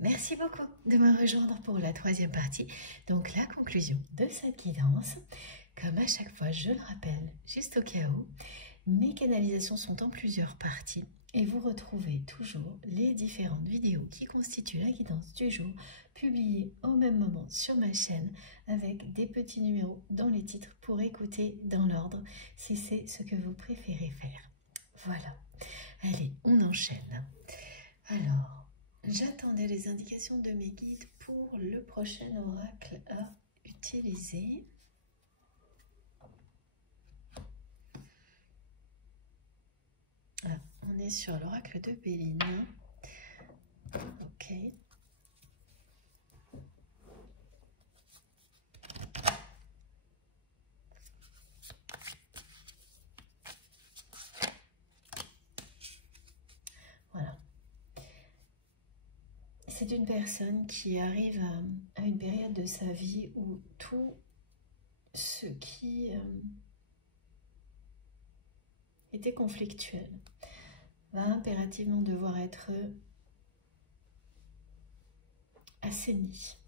Merci beaucoup de me rejoindre pour la troisième partie, donc la conclusion de cette guidance. Comme à chaque fois, je le rappelle, juste au cas où, mes canalisations sont en plusieurs parties et vous retrouvez toujours les différentes vidéos qui constituent la guidance du jour, publiées au même moment sur ma chaîne avec des petits numéros dans les titres pour écouter dans l'ordre si c'est ce que vous préférez faire. Voilà, allez, on enchaîne. Alors, j'attendais les indications de mes guides pour le prochain oracle à utiliser. Ah, on est sur l'oracle de Béline. Ok. Voilà. C'est une personne qui arrive à une période de sa vie où tout ce qui était conflictuel va impérativement devoir être assaini,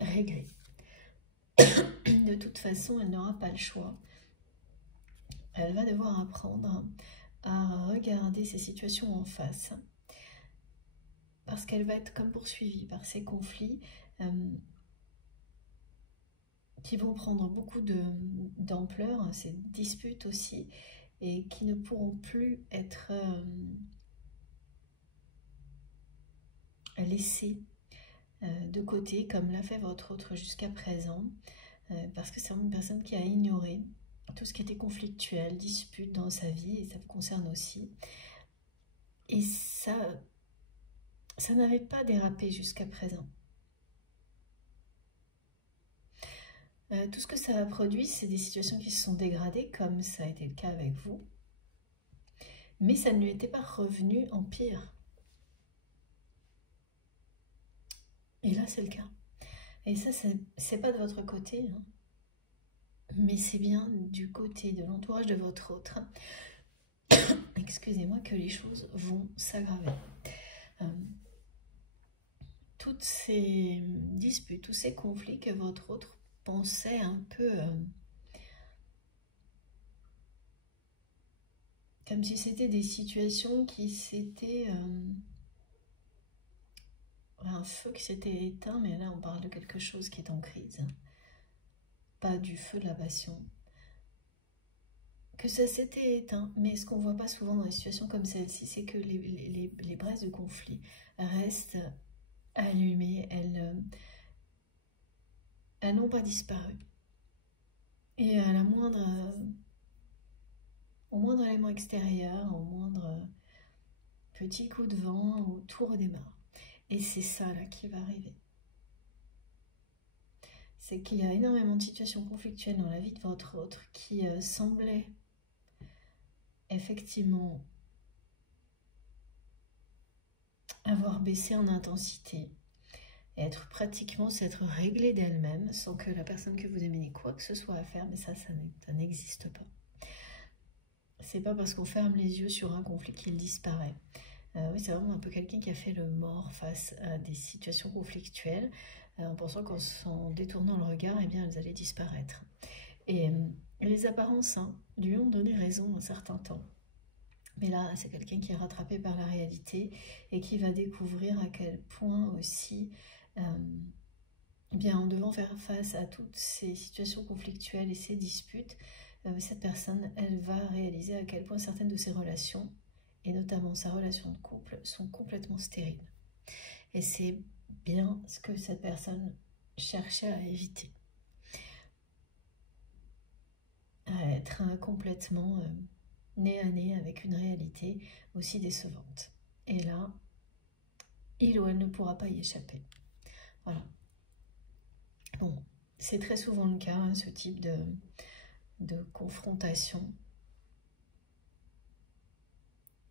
réglé. De toute façon, elle n'aura pas le choix. Elle va devoir apprendre à regarder ces situations en face parce qu'elle va être comme poursuivie par ces conflits qui vont prendre beaucoup d'ampleur, ces disputes aussi, et qui ne pourront plus être laissées de côté comme l'a fait votre autre jusqu'à présent, parce que c'est une personne qui a ignoré tout ce qui était conflictuel, dispute dans sa vie, et ça vous concerne aussi. Et ça n'avait pas dérapé jusqu'à présent. Tout ce que ça a produit, c'est des situations qui se sont dégradées, comme ça a été le cas avec vous. Mais ça ne lui était pas revenu en pire. Et là, c'est le cas. Et ça, c'est pas de votre côté, hein, mais c'est bien du côté de l'entourage de votre autre. Excusez-moi, que les choses vont s'aggraver. Toutes ces disputes, tous ces conflits que votre autre pensait un peu comme si c'était des situations qui s'étaient un feu qui s'était éteint, mais là on parle de quelque chose qui est en crise, pas du feu de la passion, que ça s'était éteint. Mais ce qu'on ne voit pas souvent dans des situations comme celle-ci, c'est que les braises de conflit restent allumées, elles n'ont pas disparu. Et à la au moindre élément extérieur, au moindre petit coup de vent, tout redémarre. Et c'est ça là qui va arriver. C'est qu'il y a énormément de situations conflictuelles dans la vie de votre autre qui semblaient effectivement avoir baissé en intensité et être pratiquement s'être réglée d'elle-même sans que la personne que vous aimez n'ait quoi que ce soit à faire, mais ça n'existe pas. C'est pas parce qu'on ferme les yeux sur un conflit qu'il disparaît. Oui, c'est vraiment un peu quelqu'un qui a fait le mort face à des situations conflictuelles, en pensant qu'en détournant le regard, eh bien, elles allaient disparaître. Et les apparences lui ont donné raison un certain temps. Mais là, c'est quelqu'un qui est rattrapé par la réalité et qui va découvrir à quel point aussi, bien, en devant faire face à toutes ces situations conflictuelles et ces disputes, cette personne, elle va réaliser à quel point certaines de ses relations, et notamment sa relation de couple, sont complètement stériles. Et c'est bien ce que cette personne cherchait à éviter. À être complètement nez à nez avec une réalité aussi décevante. Et là, il ou elle ne pourra pas y échapper. Voilà. Bon, c'est très souvent le cas, hein, ce type de confrontation.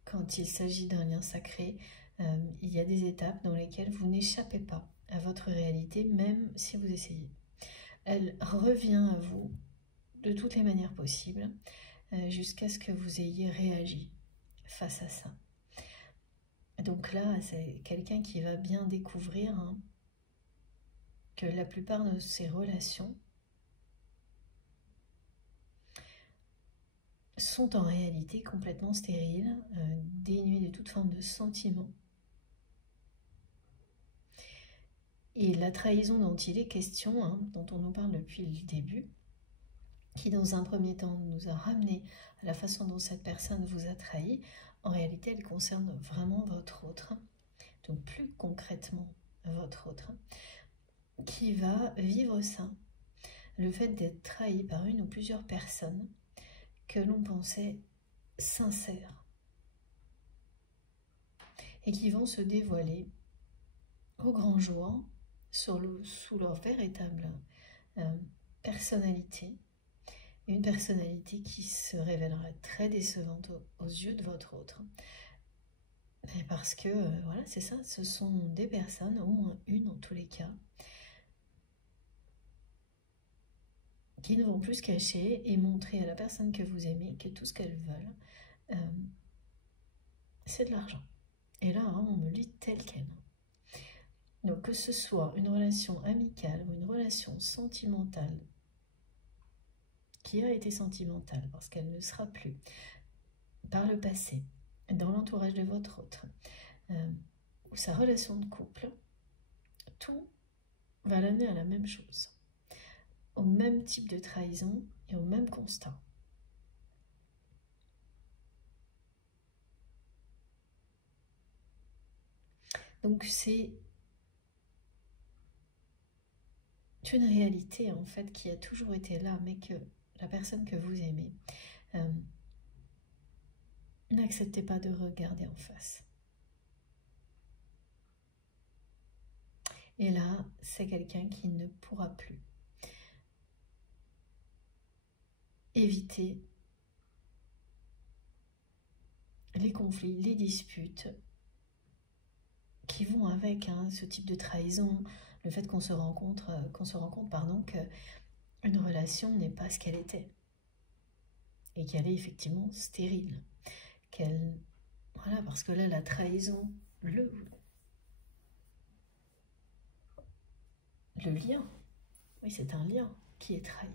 Quand il s'agit d'un lien sacré, il y a des étapes dans lesquelles vous n'échappez pas à votre réalité, même si vous essayez. Elle revient à vous de toutes les manières possibles, jusqu'à ce que vous ayez réagi face à ça. Donc là, c'est quelqu'un qui va bien découvrir hein, que la plupart de ses relations sont en réalité complètement stériles, dénuées de toute forme de sentiment. Et la trahison dont il est question, hein, dont on nous parle depuis le début, qui dans un premier temps nous a ramené à la façon dont cette personne vous a trahi, en réalité elle concerne vraiment votre autre, donc plus concrètement votre autre, qui va vivre ça, le fait d'être trahi par une ou plusieurs personnes que l'on pensait sincères et qui vont se dévoiler au grand jour sous leur véritable personnalité, une personnalité qui se révélera très décevante aux yeux de votre autre. Et parce que, voilà, c'est ça, ce sont des personnes, au moins une en tous les cas, qui ne vont plus se cacher et montrer à la personne que vous aimez que tout ce qu'elles veulent, c'est de l'argent. Et là, hein, on me lit tel quel. Donc que ce soit une relation amicale ou une relation sentimentale, qui a été sentimentale parce qu'elle ne sera plus par le passé, dans l'entourage de votre autre, ou sa relation de couple, tout va l'amener à la même chose, au même type de trahison et au même constat. Donc c'est une réalité en fait qui a toujours été là, mais que la personne que vous aimez, n'acceptez pas de regarder en face. Et là, c'est quelqu'un qui ne pourra plus éviter les conflits, les disputes qui vont avec hein, ce type de trahison, le fait qu'on se rend compte, pardon, qu'une relation n'est pas ce qu'elle était et qu'elle est effectivement stérile. Voilà, parce que là, la trahison, le lien, oui, c'est un lien qui est trahi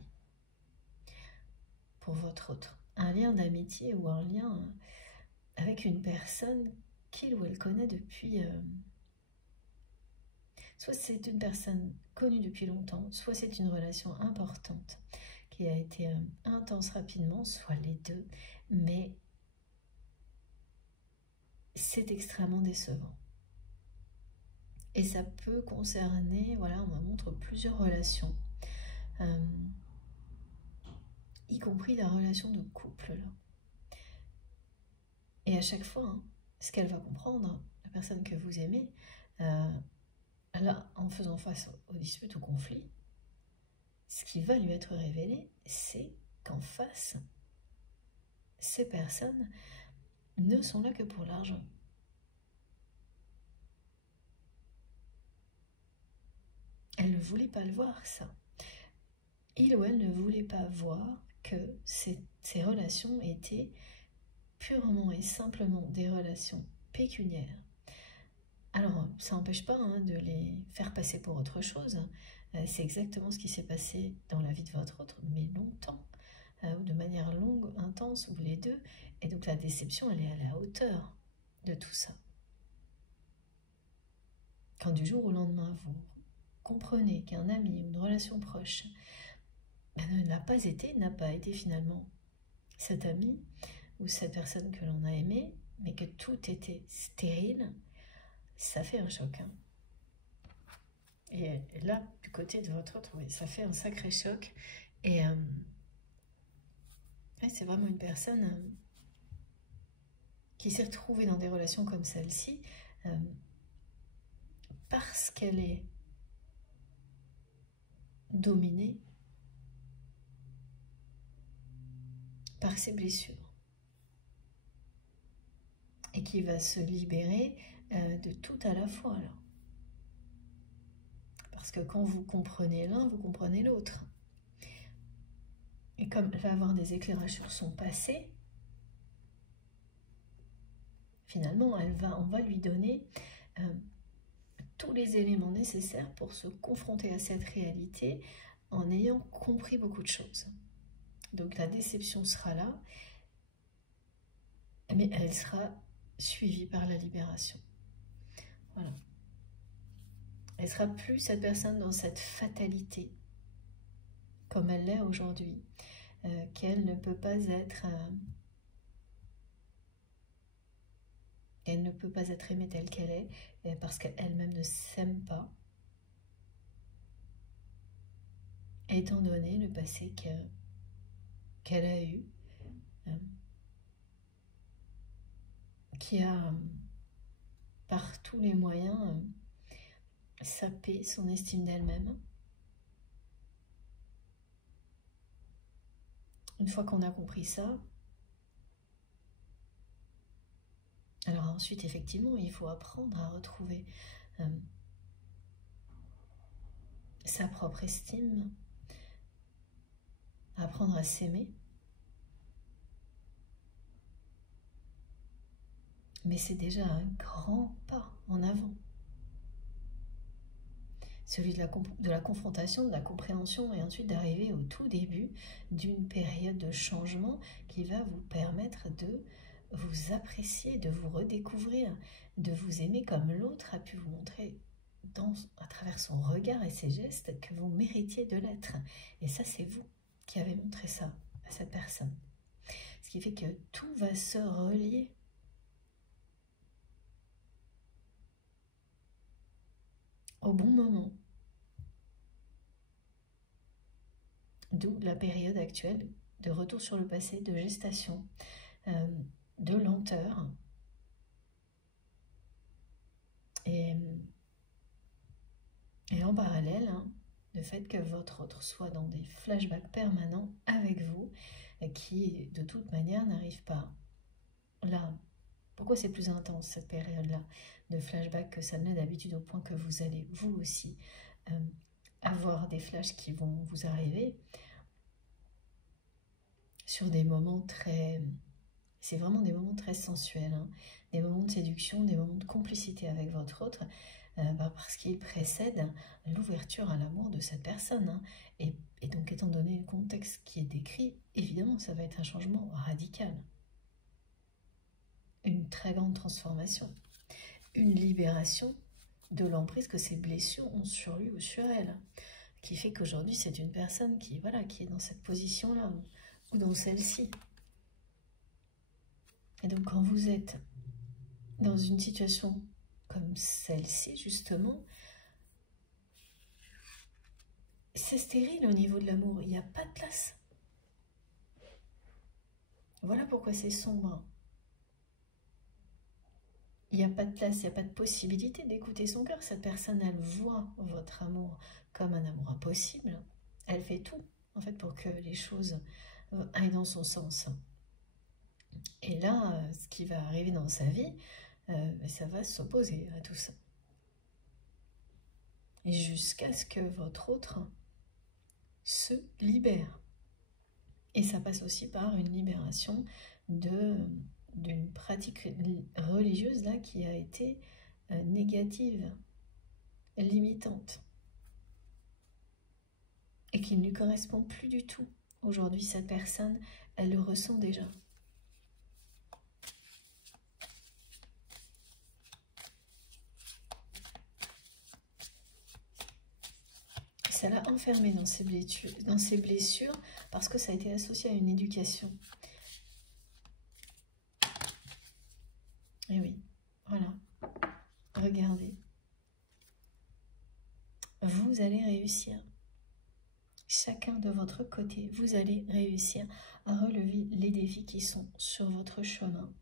pour votre autre. Un lien d'amitié ou un lien avec une personne qu'il ou elle connaît depuis... soit c'est une personne connue depuis longtemps, soit c'est une relation importante qui a été intense rapidement, soit les deux, mais c'est extrêmement décevant. Et ça peut concerner, voilà, on me montre plusieurs relations, y compris la relation de couple. Là. Et à chaque fois, hein, ce qu'elle va comprendre, la personne que vous aimez, là, en faisant face aux disputes, aux conflits, ce qui va lui être révélé, c'est qu'en face, ces personnes ne sont là que pour l'argent. Elle ne voulait pas le voir, ça. Il ou elle ne voulait pas voir que ces relations étaient purement et simplement des relations pécuniaires. Alors, ça n'empêche pas hein, de les faire passer pour autre chose. C'est exactement ce qui s'est passé dans la vie de votre autre, mais longtemps, ou de manière longue, intense, ou les deux. Et donc la déception, elle est à la hauteur de tout ça. Quand du jour au lendemain, vous comprenez qu'un ami ou une relation proche n'a pas été finalement cet ami ou cette personne que l'on a aimée, mais que tout était stérile, ça fait un choc. Hein. Et là, du côté de votre autre, oui, ça fait un sacré choc. Et c'est vraiment une personne qui s'est retrouvée dans des relations comme celle-ci parce qu'elle est dominée par ses blessures et qui va se libérer de tout à la fois. Là. Parce que quand vous comprenez l'un, vous comprenez l'autre. Et comme elle va avoir des éclairages sur son passé, finalement, on va lui donner tous les éléments nécessaires pour se confronter à cette réalité en ayant compris beaucoup de choses. Donc la déception sera là, mais elle sera suivie par la libération. Voilà. Elle sera plus cette personne dans cette fatalité, comme elle l'est aujourd'hui, qu'elle ne peut pas être... elle ne peut pas être aimée telle qu'elle est, parce qu'elle-même ne s'aime pas, étant donné le passé qu'elle a eu, qui a, par tous les moyens, sapé son estime d'elle-même. Une fois qu'on a compris ça, alors ensuite, effectivement, il faut apprendre à retrouver sa propre estime, apprendre à s'aimer. Mais c'est déjà un grand pas en avant. Celui de la confrontation, de la compréhension, et ensuite d'arriver au tout début d'une période de changement qui va vous permettre de vous apprécier, de vous redécouvrir, de vous aimer comme l'autre a pu vous montrer à travers son regard et ses gestes que vous méritiez de l'être. Et ça, c'est vous qui avez montré ça à cette personne. Ce qui fait que tout va se relier. Au bon moment. D'où la période actuelle de retour sur le passé, de gestation, de lenteur. Et en parallèle, le fait que votre autre soit dans des flashbacks permanents avec vous, qui de toute manière n'arrive pas là. Pourquoi c'est plus intense cette période-là de flashback que ça ne l'est d'habitude, au point que vous allez vous aussi avoir des flashs qui vont vous arriver sur des moments très... C'est vraiment des moments très sensuels, des moments de séduction, des moments de complicité avec votre autre, parce qu'ils précèdent l'ouverture à l'amour de cette personne. Et donc, étant donné le contexte qui est décrit, évidemment, ça va être un changement radical. Une très grande transformation. Une libération de l'emprise que ces blessures ont sur lui ou sur elle. Qui fait qu'aujourd'hui, c'est une personne qui est dans cette position-là, ou dans celle-ci. Et donc, quand vous êtes dans une situation comme celle-ci, justement, c'est stérile au niveau de l'amour. Il n'y a pas de place. Voilà pourquoi c'est sombre. Il n'y a pas de place, il n'y a pas de possibilité d'écouter son cœur. Cette personne, elle voit votre amour comme un amour impossible. Elle fait tout, en fait, pour que les choses aillent dans son sens. Et là, ce qui va arriver dans sa vie, ça va s'opposer à tout ça. Et jusqu'à ce que votre autre se libère. Et ça passe aussi par une libération d'une pratique religieuse là qui a été négative, limitante, et qui ne lui correspond plus du tout. Aujourd'hui, cette personne, elle le ressent déjà. Ça l'a enfermé dans ses blessures parce que ça a été associé à une éducation. Et oui, voilà. Regardez. Vous allez réussir. Chacun de votre côté, vous allez réussir à relever les défis qui sont sur votre chemin.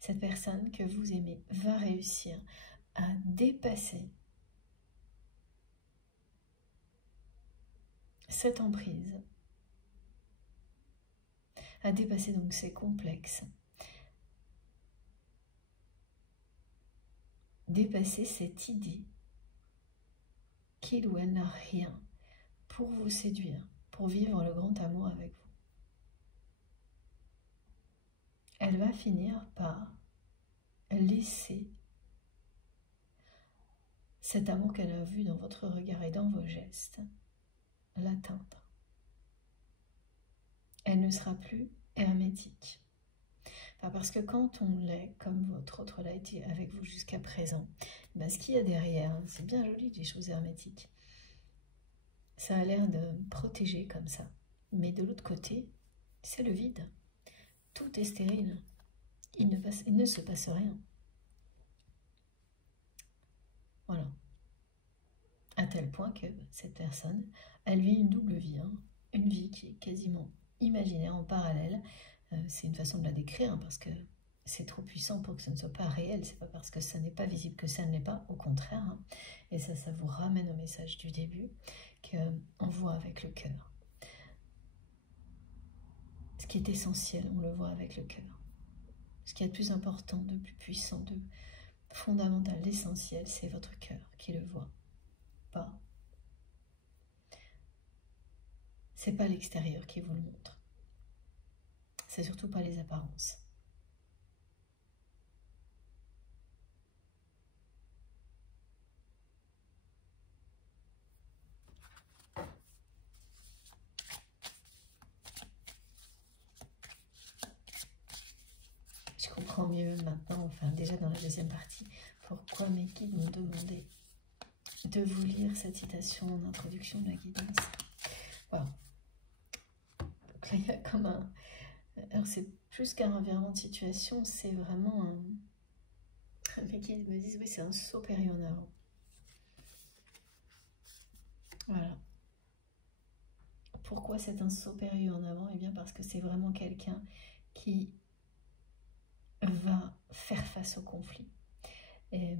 Cette personne que vous aimez va réussir à dépasser cette emprise, à dépasser donc ces complexes, dépasser cette idée qu'il ou elle n'a rien pour vous séduire, pour vivre le grand amour avec vous. elle va finir par laisser cet amour qu'elle a vu dans votre regard et dans vos gestes l'atteindre. Elle ne sera plus hermétique. Enfin, parce que quand on l'est, comme votre autre l'a été avec vous jusqu'à présent, ben ce qu'il y a derrière, c'est bien joli des choses hermétiques. Ça a l'air de protéger comme ça. Mais de l'autre côté, c'est le vide. Tout est stérile. Il ne se passe rien. Voilà. À tel point que cette personne, elle vit une double vie. Une vie qui est quasiment imaginaire en parallèle. C'est une façon de la décrire parce que c'est trop puissant pour que ce ne soit pas réel. C'est pas parce que ça n'est pas visible que ça ne l'est pas. Au contraire. Et ça vous ramène au message du début qu'on voit avec le cœur. Ce qui est essentiel, on le voit avec le cœur. Ce qui est de plus important, de plus puissant, de fondamental, d'essentiel, c'est votre cœur qui le voit. Pas. C'est pas l'extérieur qui vous le montre. C'est surtout pas les apparences. Je comprends mieux maintenant, enfin déjà dans la deuxième partie, pourquoi mes guides m'ont demandé de vous lire cette citation en introduction de la guidance. Wow. Donc là, il y a comme un... Alors c'est plus qu'un revirement de situation, c'est vraiment un... Mes guides me disent, oui, c'est un saut périlleux en avant. Voilà. Pourquoi c'est un saut périlleux en avant? Eh bien parce que c'est vraiment quelqu'un qui va faire face au conflit. Et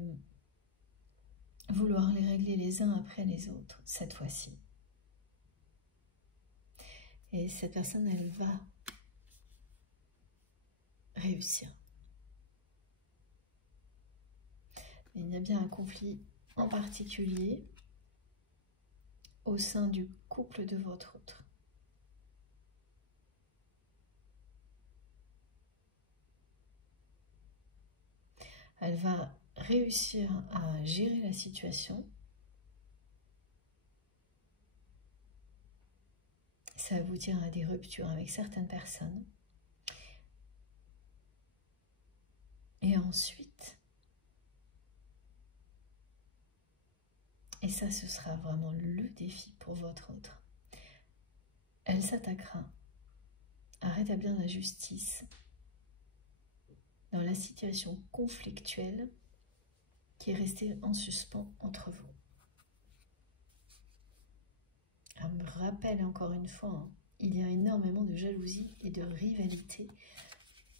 vouloir les régler les uns après les autres, cette fois-ci. Et cette personne, elle va réussir. Il y a bien un conflit en particulier au sein du couple de votre autre. Elle va réussir à gérer la situation. Ça aboutira à des ruptures avec certaines personnes. Et ensuite, et ça ce sera vraiment le défi pour votre autre, elle s'attaquera à rétablir la justice dans la situation conflictuelle qui est restée en suspens entre vous. Elle me rappelle encore une fois, il y a énormément de jalousie et de rivalité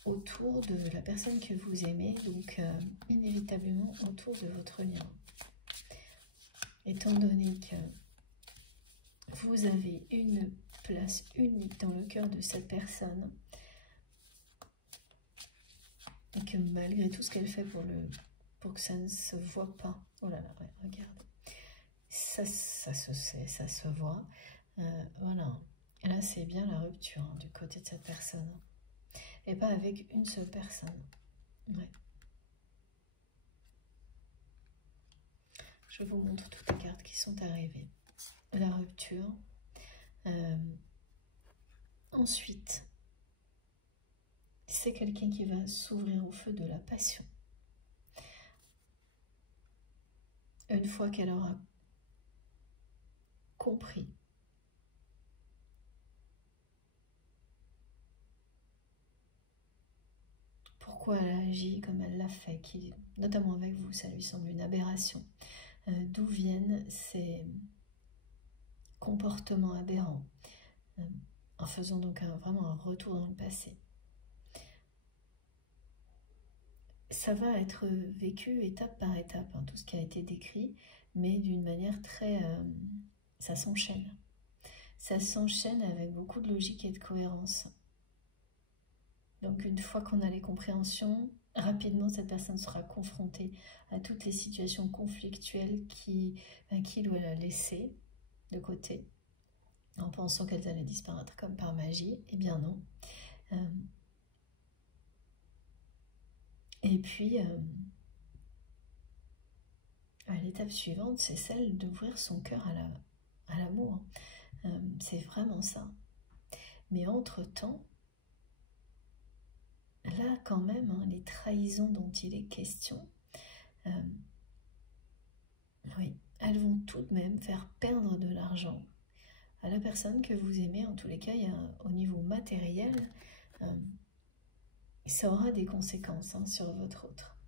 autour de la personne que vous aimez, donc inévitablement autour de votre lien. Étant donné que vous avez une place unique dans le cœur de cette personne, et que malgré tout ce qu'elle fait pour que ça ne se voit pas, oh là là, ouais, regardez, ça se sait, ça se voit, voilà, et là c'est bien la rupture du côté de cette personne, et pas avec une seule personne, ouais. Je vous montre toutes les cartes qui sont arrivées. La rupture. Ensuite, c'est quelqu'un qui va s'ouvrir au feu de la passion. Une fois qu'elle aura compris pourquoi elle a agi comme elle l'a fait, qui, notamment avec vous, ça lui semble une aberration. D'où viennent ces comportements aberrants, en faisant donc vraiment un retour dans le passé. Ça va être vécu étape par étape, tout ce qui a été décrit, mais d'une manière très... ça s'enchaîne. Ça s'enchaîne avec beaucoup de logique et de cohérence. Donc une fois qu'on a les compréhensions, rapidement cette personne sera confrontée à toutes les situations conflictuelles qu'il ou elle a laissées de côté, en pensant qu'elles allaient disparaître comme par magie. Eh bien non. Et puis, l'étape suivante, c'est celle d'ouvrir son cœur à l'amour. C'est vraiment ça. Mais entre-temps, là quand même, hein, les trahisons dont il est question, oui, elles vont tout de même faire perdre de l'argent à la personne que vous aimez. En tous les cas, au niveau matériel, ça aura des conséquences hein, sur votre autre.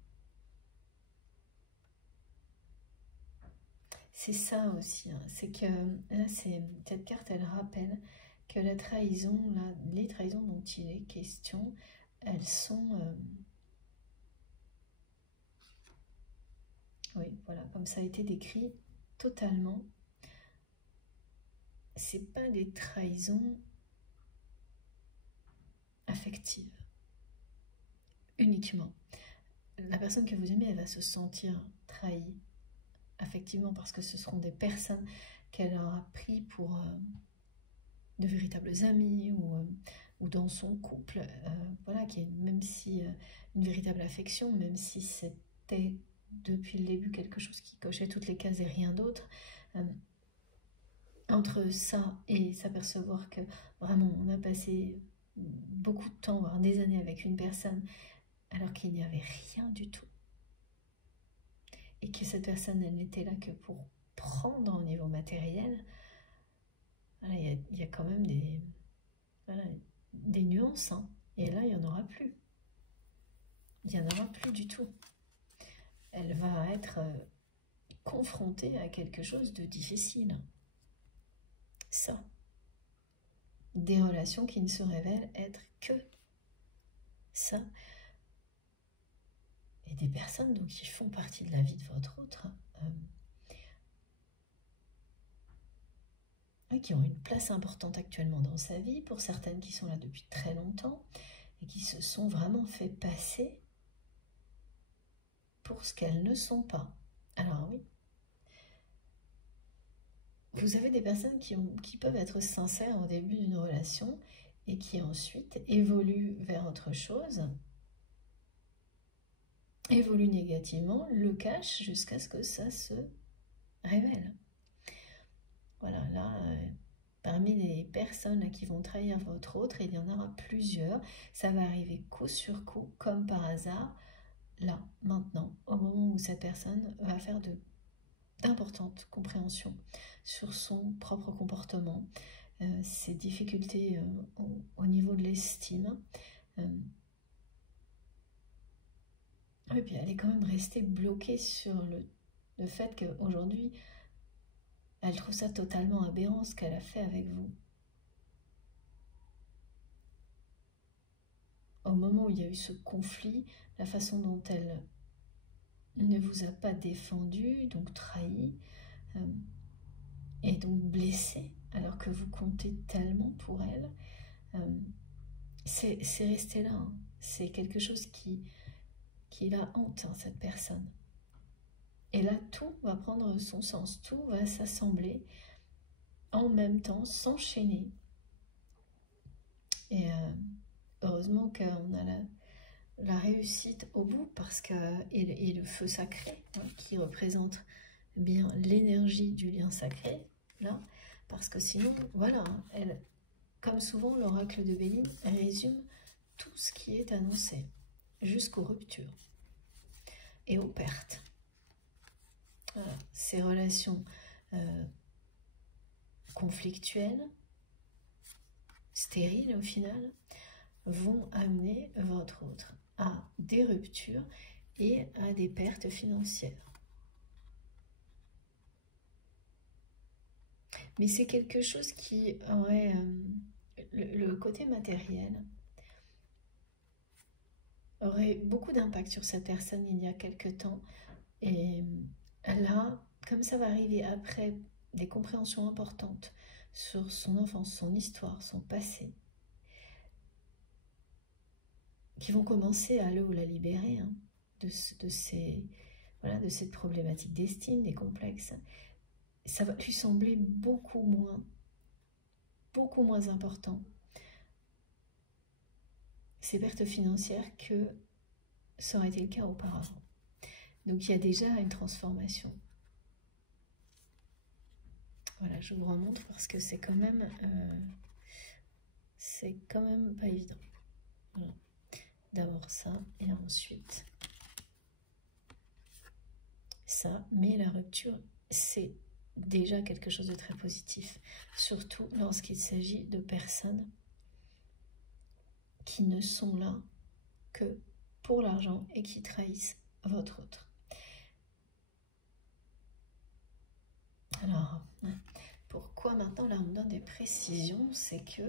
C'est ça aussi, hein, c'est que là, cette carte, elle rappelle que la trahison, les trahisons dont il est question, elles sont... oui, voilà, comme ça a été décrit totalement. C'est pas des trahisons affectives uniquement. La personne que vous aimez, elle va se sentir trahie affectivement parce que ce seront des personnes qu'elle aura pris pour de véritables amis ou dans son couple. Voilà, même si une véritable affection, même si c'était depuis le début quelque chose qui cochait toutes les cases et rien d'autre, entre ça et s'apercevoir que vraiment on a passé beaucoup de temps, voire des années avec une personne alors qu'il n'y avait rien du tout et que cette personne elle n'était là que pour prendre au niveau matériel, voilà, il y a quand même des nuances hein. Et là il n'y en aura plus, il n'y en aura plus du tout. Elle va être confrontée à quelque chose de difficile. Ça, des relations qui ne se révèlent être que ça, et des personnes donc qui font partie de la vie de votre autre, qui ont une place importante actuellement dans sa vie, pour certaines qui sont là depuis très longtemps, et qui se sont vraiment fait passer pour ce qu'elles ne sont pas. Alors oui, vous avez des personnes qui peuvent être sincères au début d'une relation et qui ensuite évoluent vers autre chose, évoluent négativement, le cachent jusqu'à ce que ça se révèle. Voilà, là, parmi les personnes qui vont trahir votre autre, il y en aura plusieurs. Ça va arriver coup sur coup, comme par hasard, là, maintenant, au moment où cette personne va faire d'importantes compréhensions sur son propre comportement, ses difficultés au niveau de l'estime. Et puis elle est quand même restée bloquée sur le fait qu'aujourd'hui, elle trouve ça totalement aberrant ce qu'elle a fait avec vous. Au moment où il y a eu ce conflit, la façon dont elle ne vous a pas défendu, donc trahi, et donc blessé, alors que vous comptez tellement pour elle, c'est resté là. Hein. C'est quelque chose qui la hante, hein, cette personne. Et là, tout va prendre son sens, tout va s'assembler en même temps, s'enchaîner. Et heureusement qu'on a la réussite au bout, parce que et le feu sacré, hein, qui représente bien l'énergie du lien sacré, là, parce que sinon, voilà, elle, comme souvent, l'oracle de Béline résume tout ce qui est annoncé, jusqu'aux ruptures et aux pertes. Voilà, ces relations conflictuelles, stériles au final, vont amener votre autre à des ruptures et à des pertes financières. Mais c'est quelque chose qui aurait le côté matériel aurait beaucoup d'impact sur cette personne il y a quelque temps. Et là, comme ça va arriver après des compréhensions importantes sur son enfance, son histoire, son passé, qui vont commencer à le ou la libérer hein, de cette problématique d'estime, des complexes, ça va lui sembler beaucoup moins important, ces pertes financières, que ça aurait été le cas auparavant. Donc il y a déjà une transformation. Voilà, je vous remontre parce que c'est quand même pas évident. Voilà. D'abord ça et ensuite ça. Mais la rupture, c'est déjà quelque chose de très positif, surtout lorsqu'il s'agit de personnes qui ne sont là que pour l'argent et qui trahissent votre autre. Alors, pourquoi maintenant là on me donne des précisions? C'est que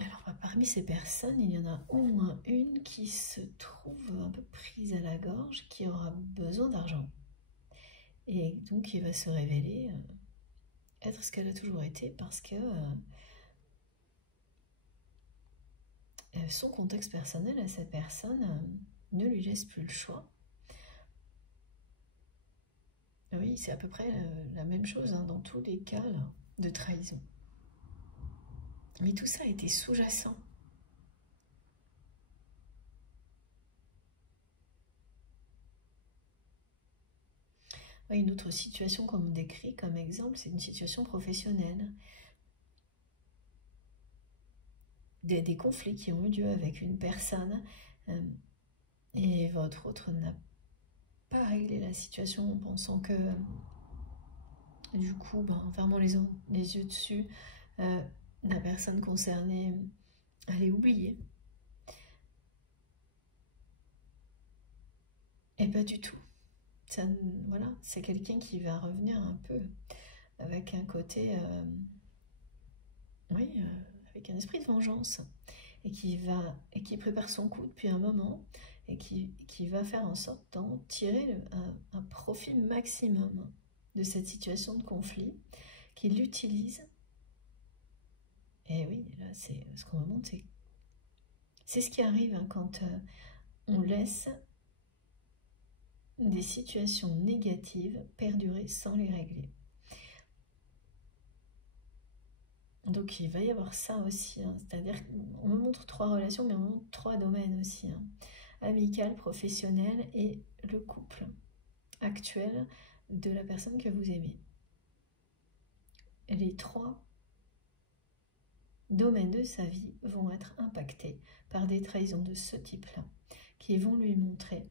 alors parmi ces personnes, il y en a au moins une qui se trouve un peu prise à la gorge, qui aura besoin d'argent. Et donc qui va se révéler être ce qu'elle a toujours été, parce que son contexte personnel à cette personne ne lui laisse plus le choix. Oui, c'est à peu près la même chose hein, dans tous les cas là, de trahison. Mais tout ça a été sous-jacent. Une autre situation qu'on me décrit comme exemple, c'est une situation professionnelle. Des conflits qui ont eu lieu avec une personne et votre autre n'a pas réglé la situation en pensant que du coup, en fermant les yeux dessus, la personne concernée allait oublier. Et pas du tout. Ça, voilà, c'est quelqu'un qui va revenir un peu avec un côté, avec un esprit de vengeance et qui prépare son coup depuis un moment et qui va faire en sorte d'en tirer un profit maximum de cette situation de conflit, qu'il l'utilise. Et oui, là, c'est ce qu'on me montre, c'est ce qui arrive hein, quand on laisse des situations négatives perdurer sans les régler. Donc il va y avoir ça aussi, hein. C'est-à-dire qu'on me montre 3 relations, mais on me montre 3 domaines aussi, hein. Amical, professionnel et le couple actuel de la personne que vous aimez. Et les 3 domaines de sa vie vont être impactés par des trahisons de ce type-là, qui vont lui montrer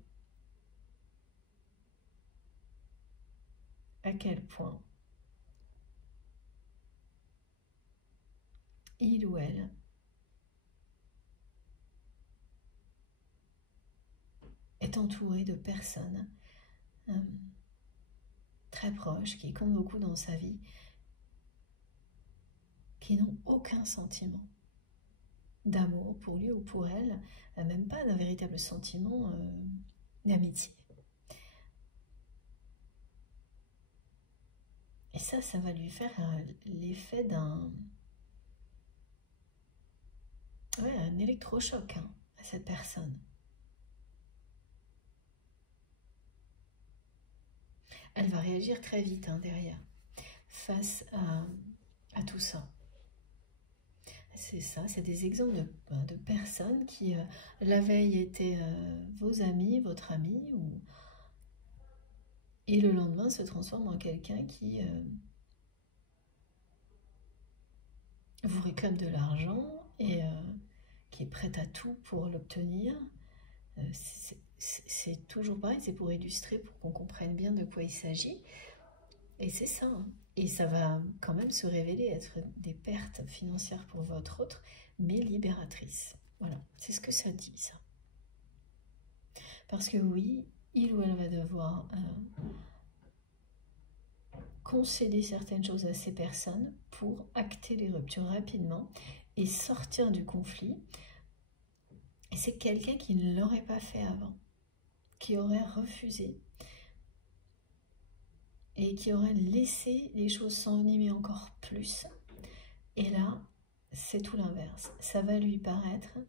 à quel point il ou elle est entouré de personnes très proches, qui comptent beaucoup dans sa vie, qui n'ont aucun sentiment d'amour pour lui ou pour elle, même pas d'un véritable sentiment d'amitié. Et ça va lui faire l'effet d'un un électrochoc hein, à cette personne. Elle va réagir très vite hein, derrière, face à tout ça. C'est ça, c'est des exemples de personnes qui, la veille, étaient vos amis, votre ami, et le lendemain se transforme en quelqu'un qui vous réclame de l'argent et qui est prêt à tout pour l'obtenir. C'est toujours pareil, c'est pour illustrer, pour qu'on comprenne bien de quoi il s'agit. Et c'est ça. Hein. Et ça va quand même se révéler être des pertes financières pour votre autre, mais libératrices. Voilà, c'est ce que ça dit, ça. Parce que oui, il ou elle va devoir concéder certaines choses à ces personnes pour acter les ruptures rapidement et sortir du conflit. Et c'est quelqu'un qui ne l'aurait pas fait avant, qui aurait refusé et qui aurait laissé les choses s'envenimer encore plus. Et là, c'est tout l'inverse. Ça va lui paraître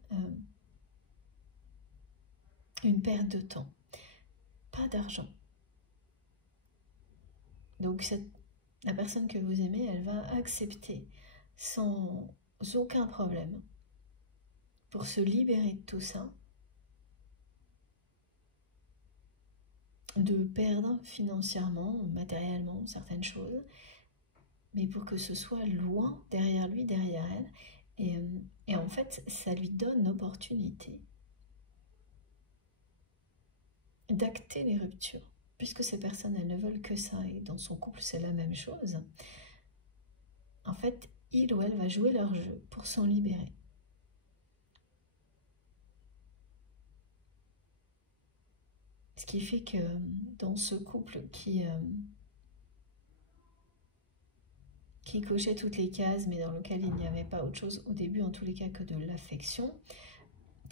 une perte de temps, pas d'argent. Donc la personne que vous aimez, elle va accepter sans aucun problème, pour se libérer de tout ça, de perdre financièrement, matériellement, certaines choses, mais pour que ce soit loin derrière lui, derrière elle. Et en fait, ça lui donne l'opportunité d'acter les ruptures. Puisque ces personnes, elles ne veulent que ça, et dans son couple, c'est la même chose. En fait, il ou elle va jouer leur jeu pour s'en libérer. Ce qui fait que dans ce couple qui cochait toutes les cases, mais dans lequel il n'y avait pas autre chose au début, en tous les cas, que de l'affection,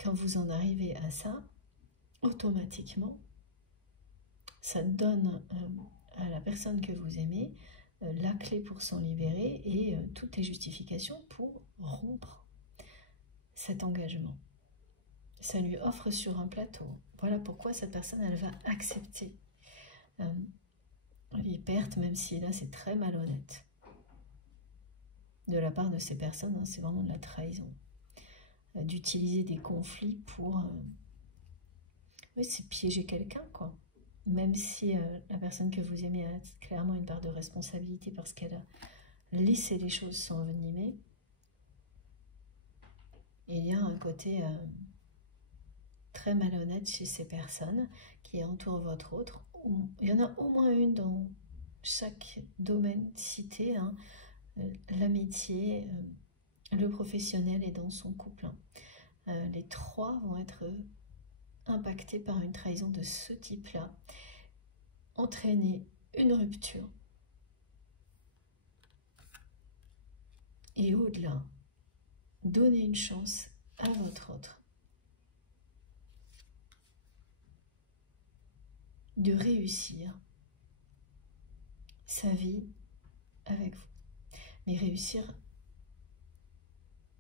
quand vous en arrivez à ça, automatiquement, ça donne à la personne que vous aimez la clé pour s'en libérer et toutes les justifications pour rompre cet engagement. Ça lui offre sur un plateau. Voilà pourquoi cette personne, elle va accepter les pertes, même si là, c'est très malhonnête. De la part de ces personnes, hein, c'est vraiment de la trahison. D'utiliser des conflits pour... oui, c'est piéger quelqu'un, quoi. Même si la personne que vous aimez a clairement une part de responsabilité parce qu'elle a laissé les choses s'envenimer, il y a un côté très malhonnête chez ces personnes qui entourent votre autre. Il y en a au moins une dans chaque domaine cité, hein, l'amitié, le professionnel et dans son couple. Les trois vont être impactés par une trahison de ce type-là, entraîner une rupture. Et au-delà, donner une chance à votre autre de réussir sa vie avec vous. Mais réussir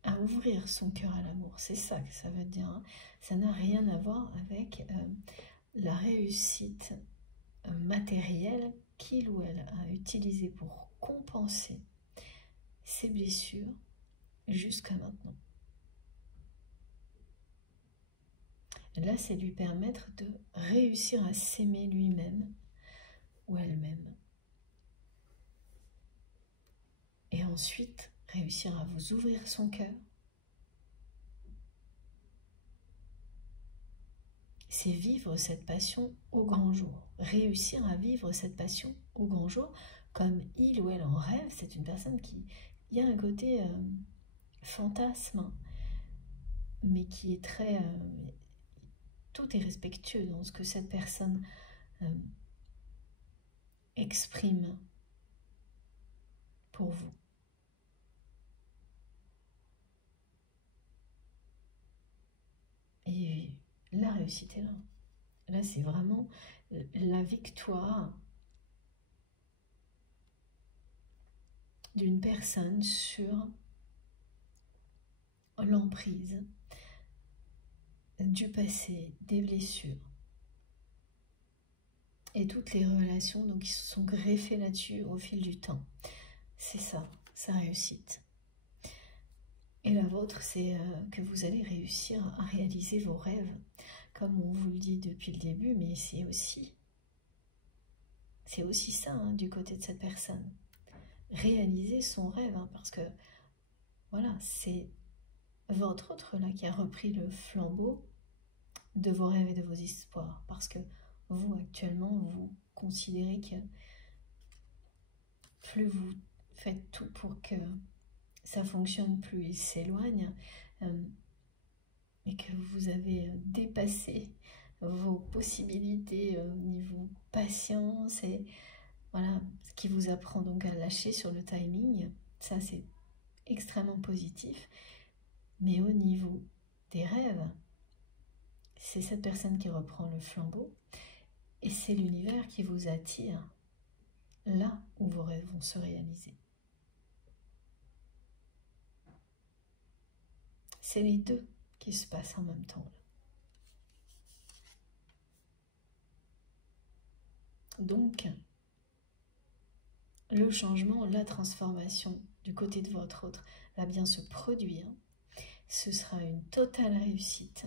à ouvrir son cœur à l'amour, c'est ça que ça veut dire. Hein. Ça n'a rien à voir avec la réussite matérielle qu'il ou elle a utilisée pour compenser ses blessures jusqu'à maintenant. Là, c'est lui permettre de réussir à s'aimer lui-même ou elle-même. Et ensuite, réussir à vous ouvrir son cœur. C'est vivre cette passion au grand jour. Réussir à vivre cette passion au grand jour comme il ou elle en rêve. C'est une personne qui... Il y a un côté fantasme, mais qui est très... tout est respectueux dans ce que cette personne exprime pour vous. Et la réussite est là. Là, c'est vraiment la victoire d'une personne sur l'emprise du passé, des blessures et toutes les relations donc, qui se sont greffées là-dessus au fil du temps. C'est ça, sa réussite. Et la vôtre, c'est que vous allez réussir à réaliser vos rêves, comme on vous le dit depuis le début, mais c'est aussi ça hein, du côté de cette personne. Réaliser son rêve, hein, parce que voilà, c'est votre autre là qui a repris le flambeau de vos rêves et de vos espoirs, parce que vous actuellement, vous considérez que plus vous faites tout pour que ça fonctionne, plus il s'éloigne, et que vous avez dépassé vos possibilités au niveau patience, et voilà, ce qui vous apprend donc à lâcher sur le timing, ça c'est extrêmement positif, mais au niveau des rêves, c'est cette personne qui reprend le flambeau, et c'est l'univers qui vous attire là où vos rêves vont se réaliser. C'est les deux qui se passent en même temps. Donc, le changement, la transformation du côté de votre autre va bien se produire. Ce sera une totale réussite.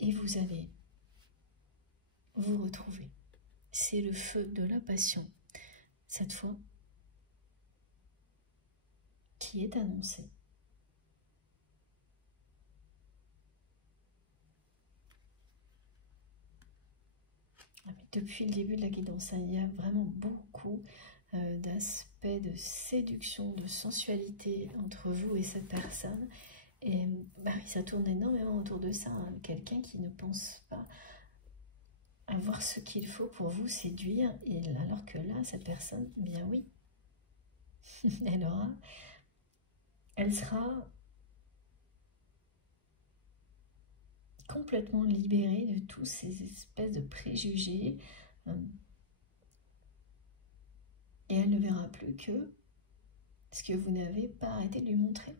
et vous allez vous retrouver. C'est le feu de la passion, cette fois, qui est annoncé. Depuis le début de la guidance, il y a vraiment beaucoup d'aspects de séduction, de sensualité entre vous et cette personne. Et ça tourne énormément autour de ça. Hein. Quelqu'un qui ne pense pas avoir ce qu'il faut pour vous séduire, et alors que là, cette personne, bien oui, elle sera complètement libérée de tous ces espèces de préjugés, et elle ne verra plus que ce que vous n'avez pas arrêté de lui montrer.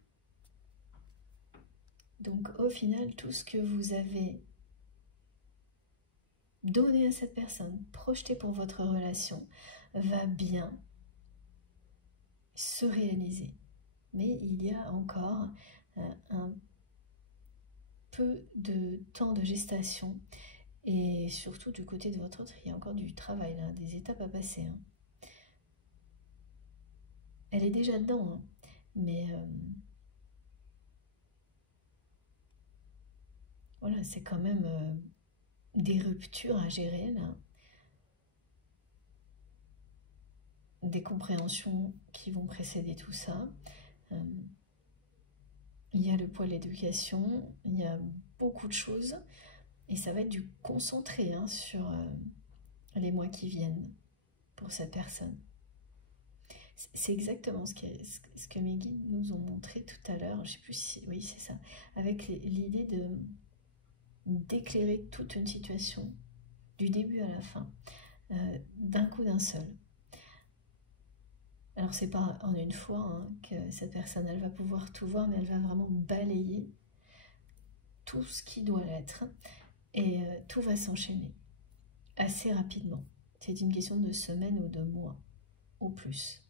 Donc au final, tout ce que vous avez donné à cette personne, projeté pour votre relation, va bien se réaliser. Mais il y a encore un peu de temps de gestation, et surtout du côté de votre autre, il y a encore du travail, là, des étapes à passer. Hein. Elle est déjà dedans, hein, mais voilà, c'est quand même des ruptures à gérer, là. Des compréhensions qui vont précéder tout ça. Il y a le poids de l'éducation, il y a beaucoup de choses, et ça va être du concentré hein, sur les mois qui viennent pour cette personne. C'est exactement ce que mes guides nous ont montré tout à l'heure, je ne sais plus si, oui c'est ça, avec l'idée d'éclairer toute une situation, du début à la fin, d'un coup d'un seul. Alors c'est pas en une fois hein, que cette personne elle va pouvoir tout voir, mais elle va vraiment balayer tout ce qui doit l'être, et tout va s'enchaîner assez rapidement. C'est une question de semaines ou de mois, au plus.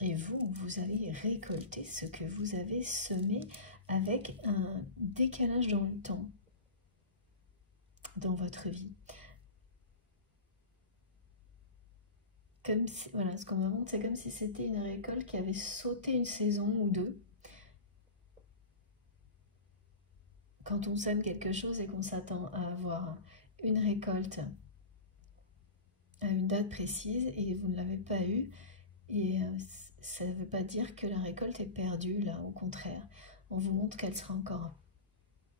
Et vous allez récolter ce que vous avez semé avec un décalage dans le temps, dans votre vie. Comme si, voilà, ce qu'on me montre, c'est comme si c'était une récolte qui avait sauté une saison ou deux. Quand on sème quelque chose et qu'on s'attend à avoir une récolte à une date précise et vous ne l'avez pas eue, et ça ne veut pas dire que la récolte est perdue, là, au contraire. On vous montre qu'elle sera encore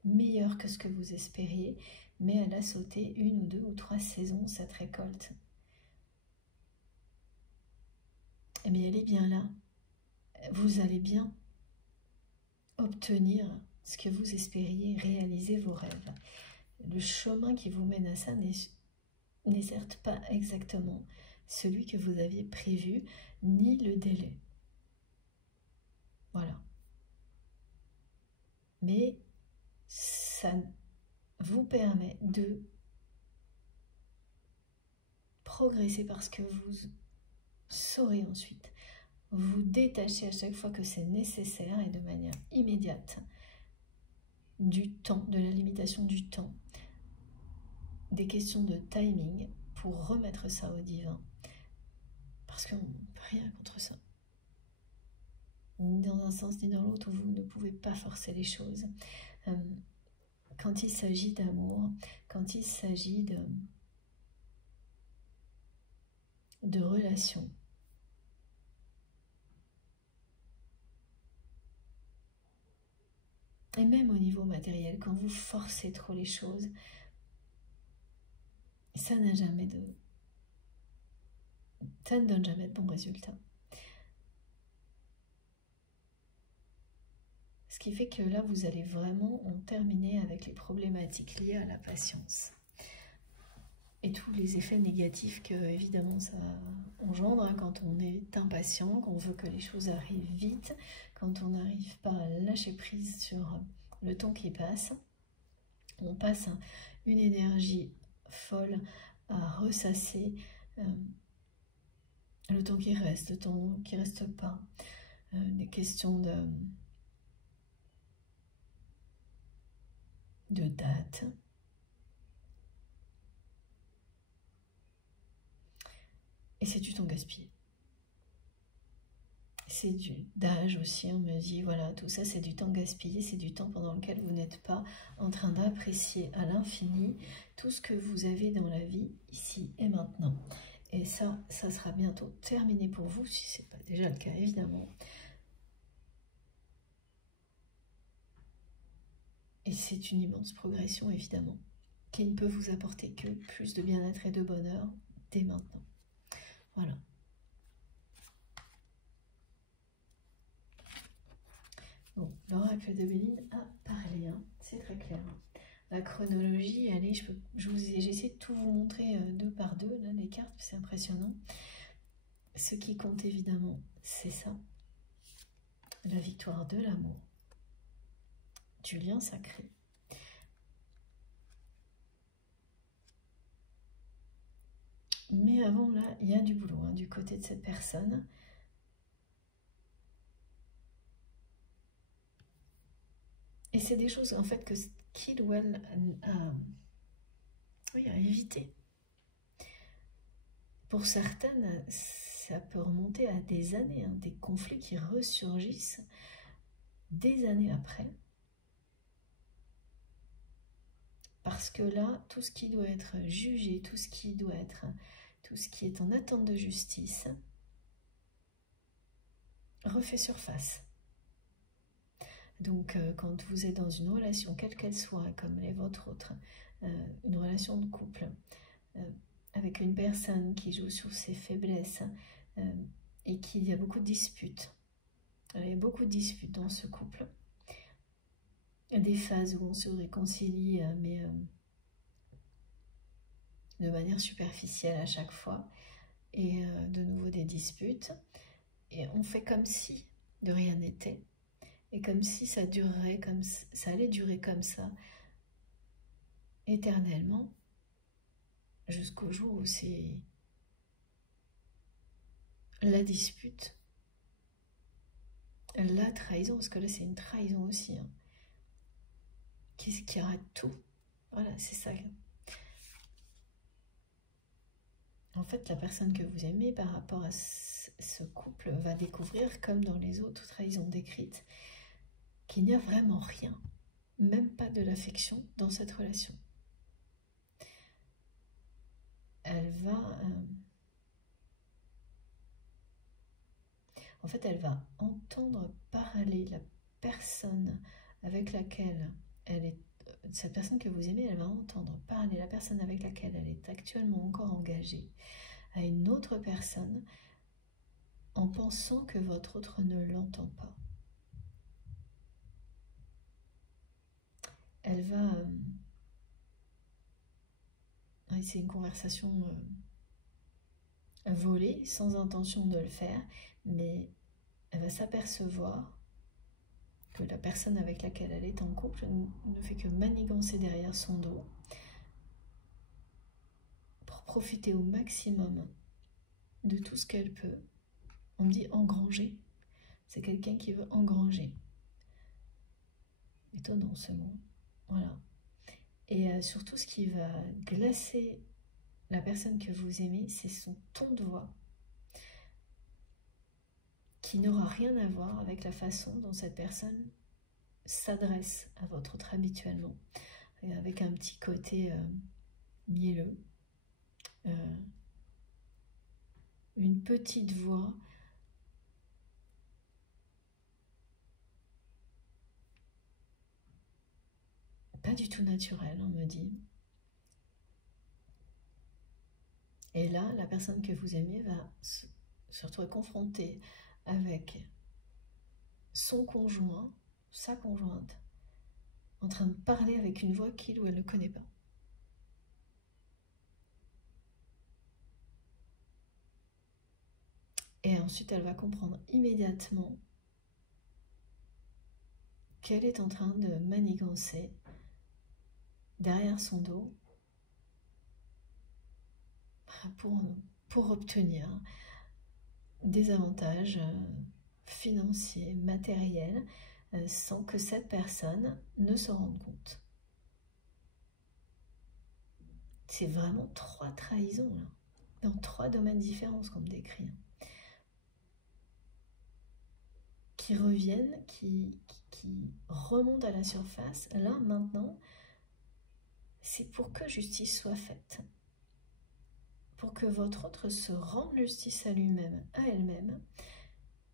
meilleure que ce que vous espériez, mais elle a sauté une ou deux ou trois saisons, cette récolte. Mais elle est bien là. Vous allez bien obtenir ce que vous espériez, réaliser vos rêves. Le chemin qui vous mène à ça n'est certes pas exactement celui que vous aviez prévu, ni le délai. Voilà. Mais ça vous permet de progresser parce que vous saurez ensuite vous détacher à chaque fois que c'est nécessaire et de manière immédiate du temps, de la limitation du temps, des questions de timing pour remettre ça au divin. Parce qu'on ne peut rien contre ça. Ni dans un sens ni dans l'autre, vous ne pouvez pas forcer les choses. Quand il s'agit d'amour, quand il s'agit de relations, et même au niveau matériel, quand vous forcez trop les choses, ça ne donne jamais de bons résultats. Ce qui fait que là, vous allez vraiment en terminer avec les problématiques liées à la patience. Et tous les effets négatifs que, évidemment, ça engendre hein, quand on est impatient, qu'on veut que les choses arrivent vite, quand on n'arrive pas à lâcher prise sur le temps qui passe. On passe une énergie folle à ressasser le temps qui reste, le temps qui ne reste pas. des questions de date. Et c'est du temps gaspillé. C'est d'âge aussi, on me dit, voilà, tout ça c'est du temps gaspillé, c'est du temps pendant lequel vous n'êtes pas en train d'apprécier à l'infini tout ce que vous avez dans la vie, ici et maintenant. Et ça sera bientôt terminé pour vous, si ce n'est pas déjà le cas, évidemment. Et c'est une immense progression, évidemment, qui ne peut vous apporter que plus de bien-être et de bonheur dès maintenant. Voilà. Bon, l'oracle de Béline a parlé, hein, c'est très clair. La chronologie, allez, j'ai essayé de tout vous montrer deux par deux, là, les cartes, c'est impressionnant. Ce qui compte évidemment, c'est ça. La victoire de l'amour, du lien sacré. Mais avant, là, il y a du boulot, hein, du côté de cette personne. Et c'est des choses, en fait, qu'il ou elle a évité. Pour certaines, ça peut remonter à des années, hein, des conflits qui ressurgissent des années après. Parce que là, tout ce qui doit être jugé, tout ce qui est en attente de justice, refait surface. Donc, quand vous êtes dans une relation, quelle qu'elle soit, comme les vôtres autres, une relation de couple, avec une personne qui joue sur ses faiblesses et qu'il y a beaucoup de disputes. Il y a beaucoup de disputes dans ce couple. Il y a des phases où on se réconcilie, mais de manière superficielle à chaque fois. Et de nouveau des disputes. Et on fait comme si de rien n'était. Et comme si ça durerait, ça allait durer comme ça, éternellement. Jusqu'au jour où c'est la dispute, la trahison, parce que là c'est une trahison aussi, hein, qui arrête tout. Voilà, c'est ça. En fait, la personne que vous aimez par rapport à ce couple va découvrir, comme dans les autres trahisons décrites, qu'il n'y a vraiment rien, même pas de l'affection dans cette relation. Elle va... En fait, elle va entendre parler la personne avec laquelle elle est... Cette personne que vous aimez, elle va entendre parler la personne avec laquelle elle est actuellement encore engagée à une autre personne en pensant que votre autre ne l'entend pas. Elle va... c'est une conversation volée, sans intention de le faire, mais elle va s'apercevoir que la personne avec laquelle elle est en couple ne fait que manigancer derrière son dos pour profiter au maximum de tout ce qu'elle peut. On me dit engranger. C'est quelqu'un qui veut engranger. Étonnant ce mot. Voilà. Et surtout, ce qui va glacer la personne que vous aimez, c'est son ton de voix, qui n'aura rien à voir avec la façon dont cette personne s'adresse à votre autre habituellement, avec un petit côté mielleux, une petite voix pas du tout naturelle, on me dit. Et là, la personne que vous aimez va se retrouver confrontée avec son conjoint, sa conjointe, en train de parler avec une voix qu'il ou elle ne connaît pas. Et ensuite, elle va comprendre immédiatement qu'elle est en train de manigancer derrière son dos pour obtenir des avantages financier, matériel, sans que cette personne ne se rende compte. C'est vraiment 3 trahisons, là, dans 3 domaines différents, ce qu'on me décrit. Qui reviennent, qui remontent à la surface. Là, maintenant, c'est pour que justice soit faite. Pour que votre autre se rende justice à lui-même, à elle-même,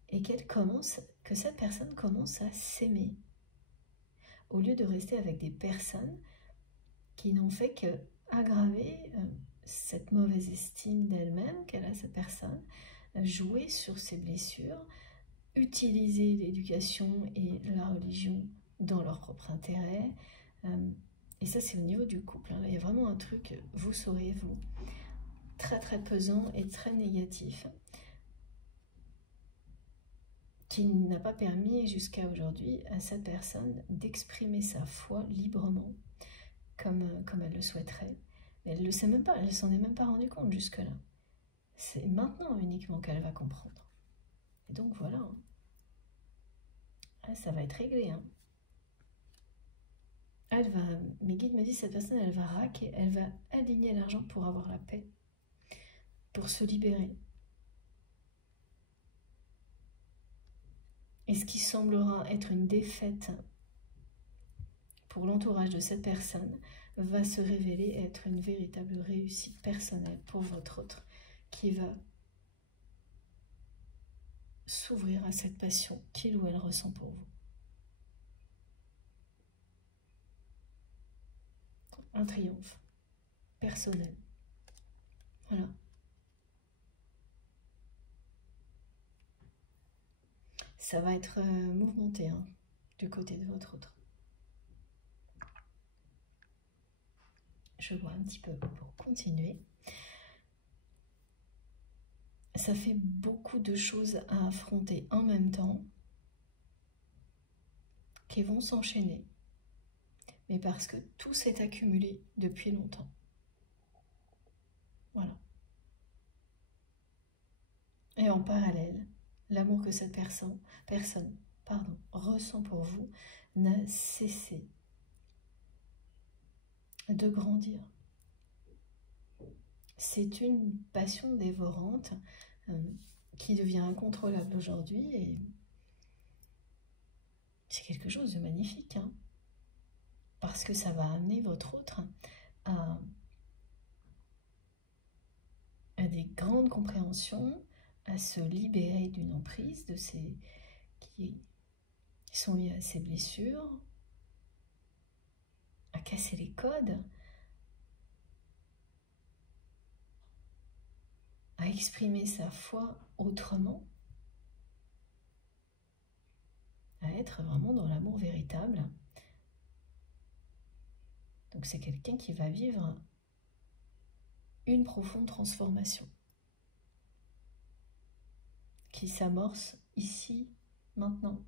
et que cette personne commence à s'aimer. Au lieu de rester avec des personnes qui n'ont fait que aggraver cette mauvaise estime d'elle-même qu'elle a, cette personne, jouer sur ses blessures, utiliser l'éducation et la religion dans leur propre intérêt. Et ça, c'est au niveau du couple. Là, il y a vraiment un truc, vous saurez, vous, très très pesant et très négatif, qui n'a pas permis jusqu'à aujourd'hui à cette personne d'exprimer sa foi librement, comme elle le souhaiterait. Mais elle ne le sait même pas, elle ne s'en est même pas rendue compte jusque-là. C'est maintenant uniquement qu'elle va comprendre. Et donc voilà, ça va être réglé. Mes guides me disent, cette personne, elle va raquer, elle va aligner l'argent pour avoir la paix, pour se libérer. Et ce qui semblera être une défaite pour l'entourage de cette personne va se révéler être une véritable réussite personnelle pour votre autre qui va s'ouvrir à cette passion qu'il ou elle ressent pour vous. Un triomphe personnel. Voilà. Ça va être mouvementé du côté de votre autre. Je vois un petit peu pour continuer. Ça fait beaucoup de choses à affronter en même temps qui vont s'enchaîner. Mais parce que tout s'est accumulé depuis longtemps. Voilà. Et en parallèle, l'amour que cette personne ressent pour vous n'a cessé de grandir. C'est une passion dévorante qui devient incontrôlable aujourd'hui et c'est quelque chose de magnifique, parce que ça va amener votre autre à des grandes compréhensions, à se libérer d'une emprise de qui sont liées à ses blessures, à casser les codes, à exprimer sa foi autrement, à être vraiment dans l'amour véritable. Donc c'est quelqu'un qui va vivre une profonde transformation qui s'amorce ici, maintenant.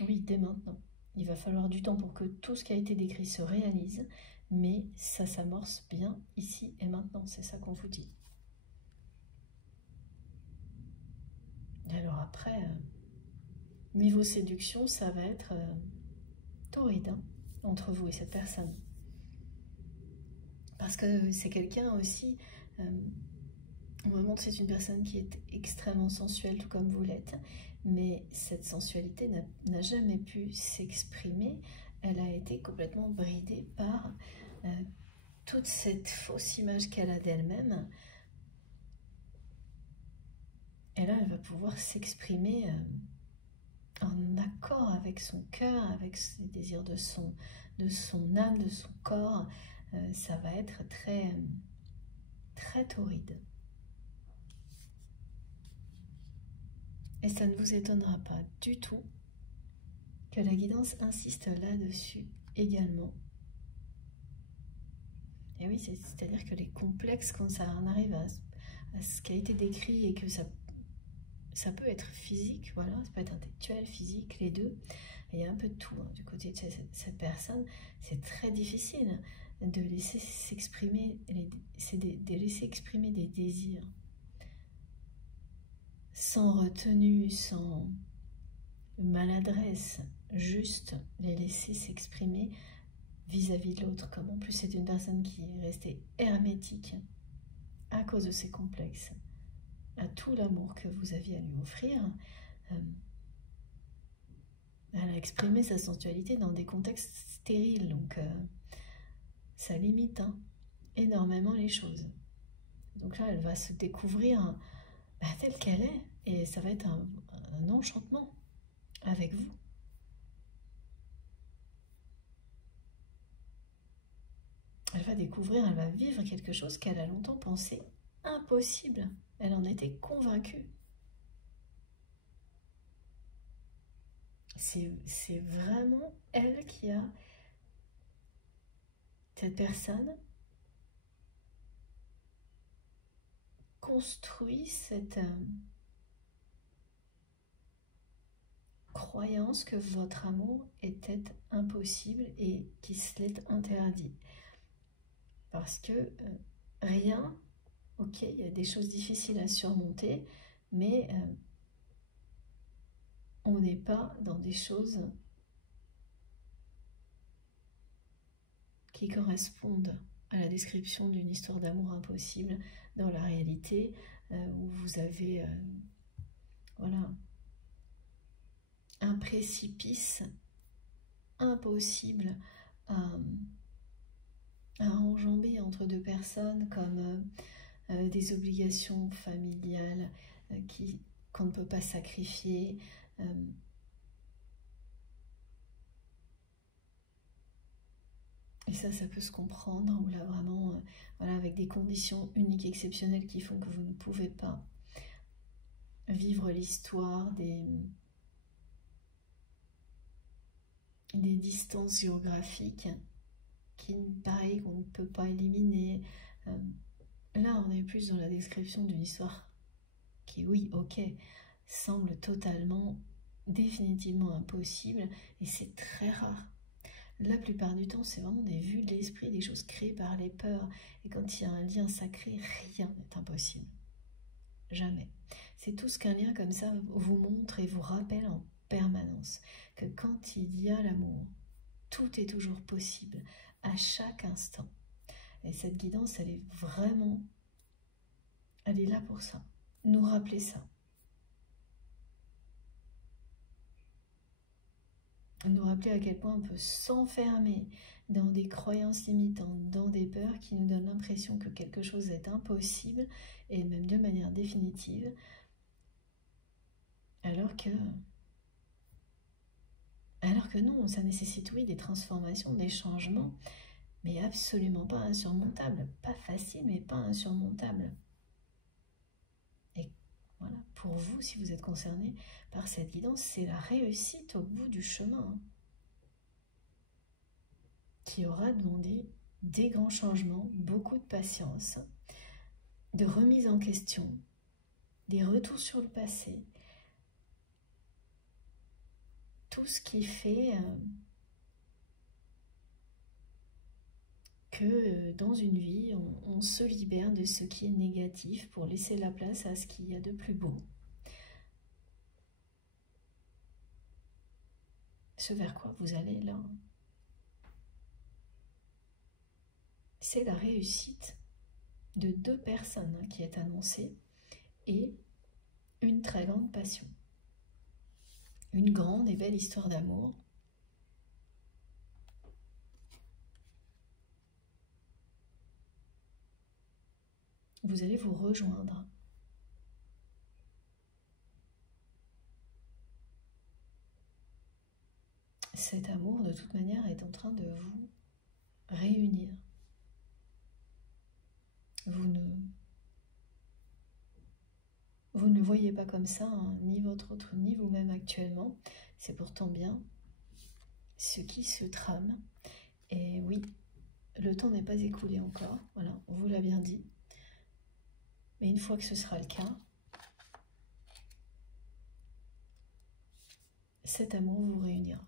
Oui, dès maintenant. Il va falloir du temps pour que tout ce qui a été décrit se réalise, mais ça s'amorce bien ici et maintenant, c'est ça qu'on vous dit. Alors après, niveau séduction, ça va être torride entre vous et cette personne. Parce que c'est quelqu'un aussi, on me montre que c'est une personne qui est extrêmement sensuelle, tout comme vous l'êtes, mais cette sensualité n'a jamais pu s'exprimer. Elle a été complètement bridée par toute cette fausse image qu'elle a d'elle-même. Et là, elle va pouvoir s'exprimer en accord avec son cœur, avec ses désirs de son âme, de son corps. Ça va être très, très torride. Et ça ne vous étonnera pas du tout que la guidance insiste là-dessus également. Et oui, c'est-à-dire que les complexes, quand ça en arrive à ce qui a été décrit et que ça peut être physique, voilà, ça peut être intellectuel, physique, les deux. Et il y a un peu de tout du côté de cette personne. C'est très difficile de laisser s'exprimer, de laisser exprimer des désirs sans retenue, sans maladresse, juste les laisser s'exprimer vis-à-vis de l'autre. Comme en plus c'est une personne qui est restée hermétique à cause de ses complexes, à tout l'amour que vous aviez à lui offrir, elle a exprimé sa sensualité dans des contextes stériles, donc ça limite énormément les choses. Donc là, elle va se découvrir telle qu'elle est, et ça va être un enchantement avec vous. Elle va découvrir, elle va vivre quelque chose qu'elle a longtemps pensé impossible. Elle en était convaincue. C'est vraiment elle qui a, cette personne, construit cette croyance que votre amour était impossible et qu'il se l'est interdit. Parce que rien, ok, il y a des choses difficiles à surmonter, mais on n'est pas dans des choses qui correspondent à la description d'une histoire d'amour impossible dans la réalité, où vous avez voilà, un précipice impossible à enjamber entre deux personnes, comme des obligations familiales qu'on ne peut pas sacrifier, et ça peut se comprendre, ou là vraiment, voilà, avec des conditions uniques, exceptionnelles qui font que vous ne pouvez pas vivre l'histoire des distances géographiques qui, pareil, qu'on ne peut pas éliminer. Là, on est plus dans la description d'une histoire qui, oui, ok, semble totalement, définitivement impossible, et c'est très rare. La plupart du temps, c'est vraiment des vues de l'esprit, des choses créées par les peurs. Et quand il y a un lien sacré, rien n'est impossible. Jamais. C'est tout ce qu'un lien comme ça vous montre et vous rappelle en permanence. Que quand il y a l'amour, tout est toujours possible, à chaque instant. Et cette guidance, elle est vraiment, elle est là pour ça. Nous rappeler ça. Nous rappeler à quel point on peut s'enfermer dans des croyances limitantes, dans des peurs qui nous donnent l'impression que quelque chose est impossible, et même de manière définitive, alors que non, ça nécessite, oui, des transformations, des changements, mais absolument pas insurmontables. Pas facile, mais pas insurmontable. Et voilà, pour vous, si vous êtes concerné par cette guidance, c'est la réussite au bout du chemin, qui aura demandé des grands changements, beaucoup de patience, de remise en question, des retours sur le passé, tout ce qui fait que dans une vie, on se libère de ce qui est négatif pour laisser la place à ce qu'il y a de plus beau. Ce vers quoi vous allez là, c'est la réussite de deux personnes qui est annoncée et une très grande passion. Une grande et belle histoire d'amour. Vous allez vous rejoindre. Cet amour, de toute manière, est en train de vous réunir. Vous ne le voyez pas comme ça, ni votre autre, ni vous-même actuellement. C'est pourtant bien ce qui se trame. Et oui, le temps n'est pas écoulé encore. Voilà, on vous l'a bien dit. Mais une fois que ce sera le cas, cet amour vous réunira.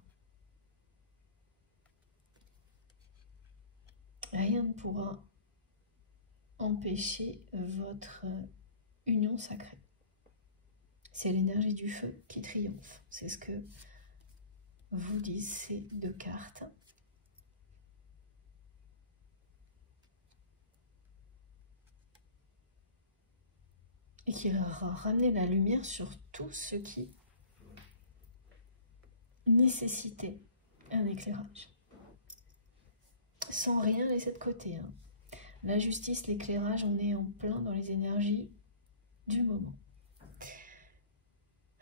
Rien ne pourra empêcher votre union sacrée. C'est l'énergie du feu qui triomphe. C'est ce que vous disent ces deux cartes. Et qui va ramener la lumière sur tout ce qui nécessitait un éclairage. Sans rien laisser de côté. Hein. La justice, l'éclairage, on est en plein dans les énergies du moment.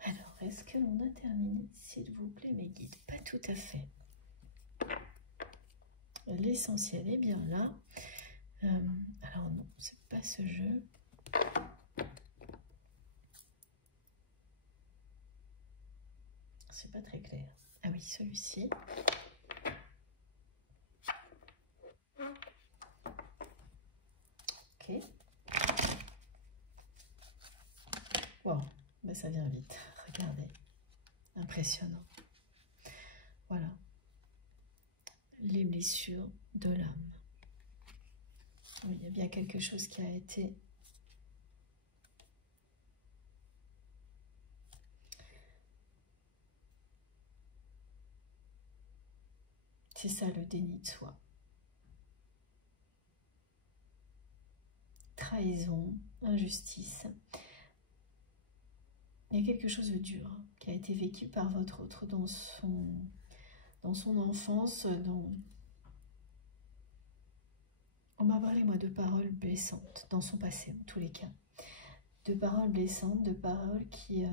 Alors, est-ce que l'on a terminé, s'il vous plaît, mes guides? Pas tout à fait. L'essentiel est bien là. Alors non, c'est pas ce jeu. C'est pas très clair. Ah oui, celui-ci. Ok. Wow, ben ça vient vite. Regardez. Impressionnant. Voilà. Les blessures de l'âme. Oui, il y a bien quelque chose qui a été c'est ça le déni de soi. Trahison, injustice. Il y a quelque chose de dur qui a été vécu par votre autre dans son enfance. On m'a parlé, moi, de paroles blessantes dans son passé, en tous les cas. De paroles blessantes, de paroles qui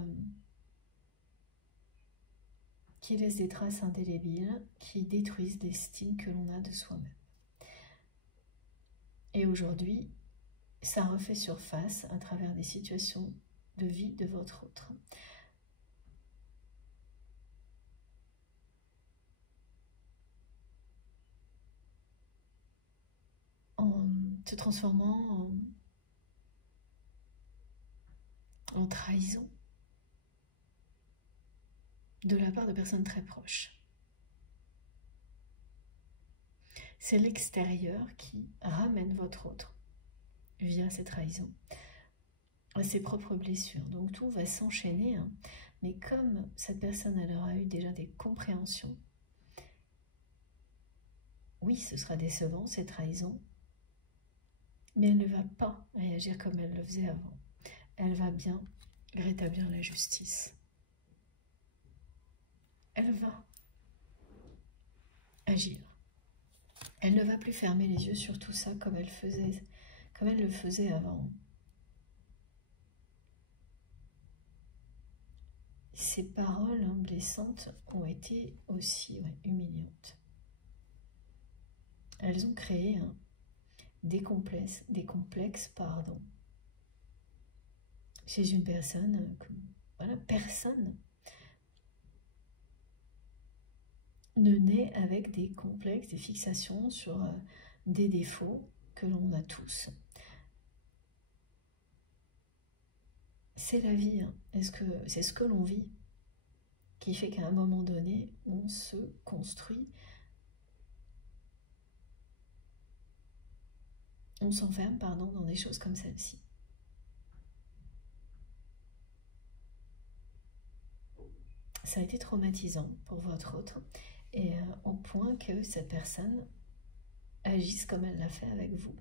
laissent des traces indélébiles, qui détruisent l'estime que l'on a de soi-même. Et aujourd'hui, ça refait surface à travers des situations de vie de votre autre. En se transformant en trahison de la part de personnes très proches. C'est l'extérieur qui ramène votre autre via ces trahisons à ses propres blessures. Donc tout va s'enchaîner, hein. Mais comme cette personne elle aura eu déjà des compréhensions, oui, ce sera décevant, ces trahisons, mais elle ne va pas réagir comme elle le faisait avant. Elle va bien rétablir la justice. Elle va agir. Elle ne va plus fermer les yeux sur tout ça comme elle le faisait avant. Ces paroles blessantes ont été aussi humiliantes. Elles ont créé des complexes, chez une personne. Voilà, personne ne naît avec des complexes, des fixations sur des défauts que l'on a tous. C'est la vie, hein. C'est ce que l'on vit qui fait qu'à un moment donné, on se construit, on s'enferme, dans des choses comme celle-ci. Ça a été traumatisant pour votre autre, et au point que cette personne agisse comme elle l'a fait avec vous.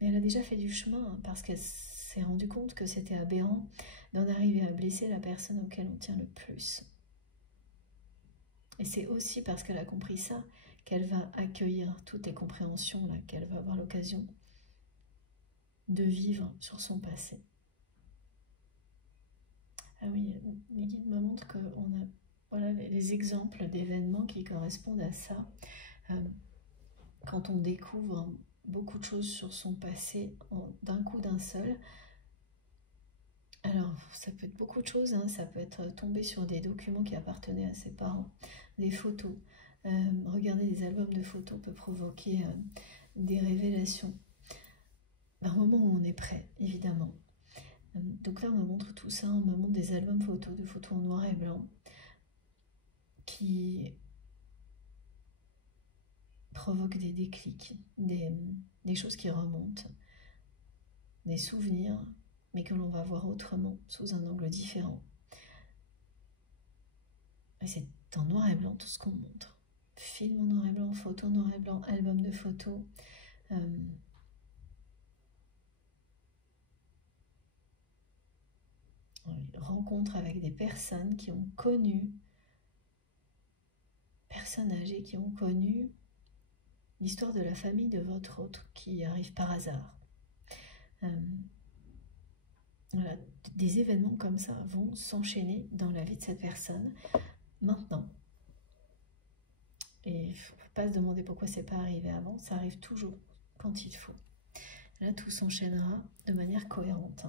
Mais elle a déjà fait du chemin, hein, parce qu'elle s'est rendue compte que c'était aberrant d'en arriver à blesser la personne auquel on tient le plus. Et c'est aussi parce qu'elle a compris ça qu'elle va accueillir toutes les compréhensions là, qu'elle va avoir l'occasion de vivre sur son passé. Ah oui, les guides me montrent qu'on a voilà, les exemples d'événements qui correspondent à ça. Quand on découvre beaucoup de choses sur son passé d'un coup, d'un seul. Alors, ça peut être beaucoup de choses, hein. Ça peut être tomber sur des documents qui appartenaient à ses parents, des photos. Regarder des albums de photos peut provoquer des révélations. À un moment où on est prêt, évidemment. Donc là, on me montre tout ça, on me montre des albums photos, de photos en noir et blanc, qui provoquent des déclics, des choses qui remontent, des souvenirs, mais que l'on va voir autrement, sous un angle différent. Et c'est en noir et blanc tout ce qu'on montre. Film en noir et blanc, photo en noir et blanc, album de photos. Rencontre avec des personnes qui ont connu, personnes âgées qui ont connu l'histoire de la famille de votre autre qui arrive par hasard. Voilà, des événements comme ça vont s'enchaîner dans la vie de cette personne maintenant. Et il ne faut pas se demander pourquoi c'est pas arrivé avant, ça arrive toujours quand il faut. Là, tout s'enchaînera de manière cohérente.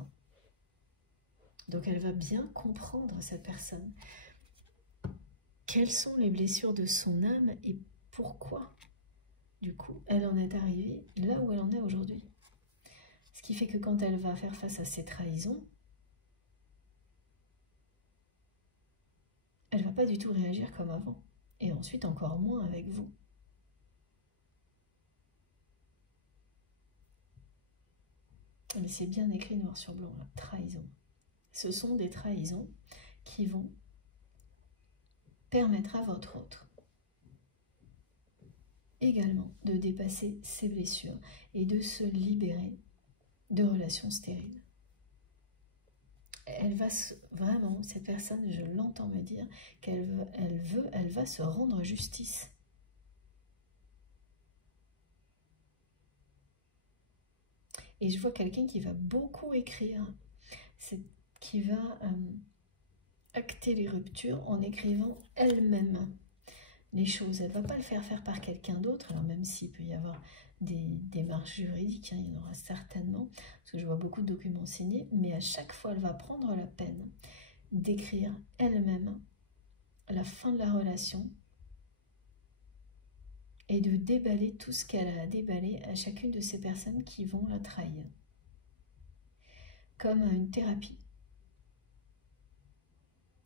Donc elle va bien comprendre, cette personne, quelles sont les blessures de son âme et pourquoi, du coup, elle en est arrivée là où elle en est aujourd'hui. Ce qui fait que quand elle va faire face à ces trahisons, elle ne va pas du tout réagir comme avant. Et ensuite, encore moins avec vous. Mais c'est bien écrit noir sur blanc, là, trahison. Ce sont des trahisons qui vont permettre à votre autre également de dépasser ses blessures et de se libérer de relations stériles. Elle va vraiment, cette personne, je l'entends me dire qu'elle elle va se rendre justice. Et je vois quelqu'un qui va beaucoup écrire, qui va acter les ruptures en écrivant elle-même les choses. Elle ne va pas le faire par quelqu'un d'autre, alors même s'il peut y avoir des démarches juridiques, hein, il y en aura certainement, parce que je vois beaucoup de documents signés, mais à chaque fois, elle va prendre la peine d'écrire elle-même la fin de la relation et de déballer tout ce qu'elle a à déballer à chacune de ces personnes qui vont la trahir. Comme une thérapie.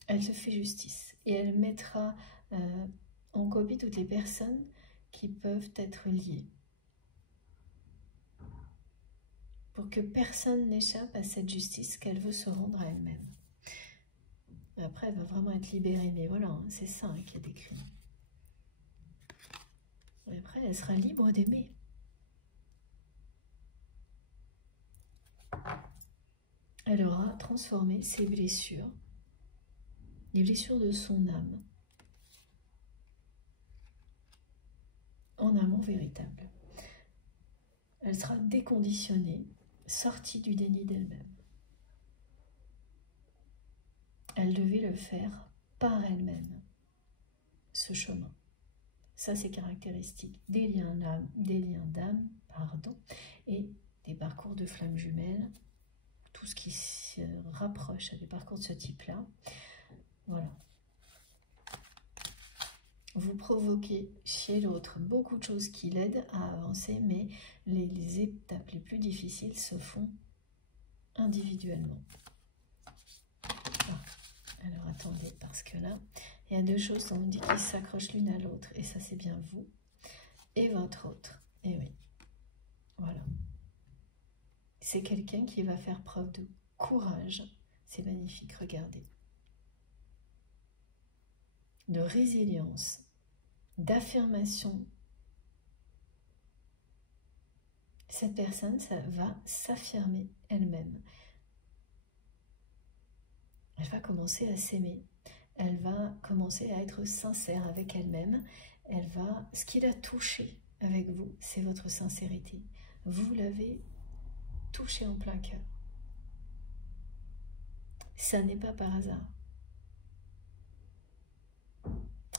Elle se fait justice et elle mettra en copie toutes les personnes qui peuvent être liées. Pour que personne n'échappe à cette justice qu'elle veut se rendre à elle-même. Après, elle va vraiment être libérée, mais voilà, hein, c'est ça qui est décrit. Et après, elle sera libre d'aimer. Elle aura transformé ses blessures, les blessures de son âme, en amour véritable. Elle sera déconditionnée, sortie du déni d'elle-même. Elle devait le faire par elle-même, ce chemin. Ça, c'est caractéristique des liens d'âme, et des parcours de flammes jumelles, tout ce qui se rapproche à des parcours de ce type-là. Voilà. Vous provoquez chez l'autre beaucoup de choses qui l'aident à avancer, mais les étapes les plus difficiles se font individuellement. Alors attendez, parce que là, il y a deux choses, on dit qui s'accrochent l'une à l'autre, et ça c'est bien vous et votre autre. Et oui, voilà. C'est quelqu'un qui va faire preuve de courage, c'est magnifique, regardez. De résilience, d'affirmation. Cette personne, ça va s'affirmer elle-même. Elle va commencer à s'aimer. Elle va commencer à être sincère avec elle-même. Ce qui l'a touché avec vous, c'est votre sincérité. Vous l'avez touché en plein cœur. Ça n'est pas par hasard.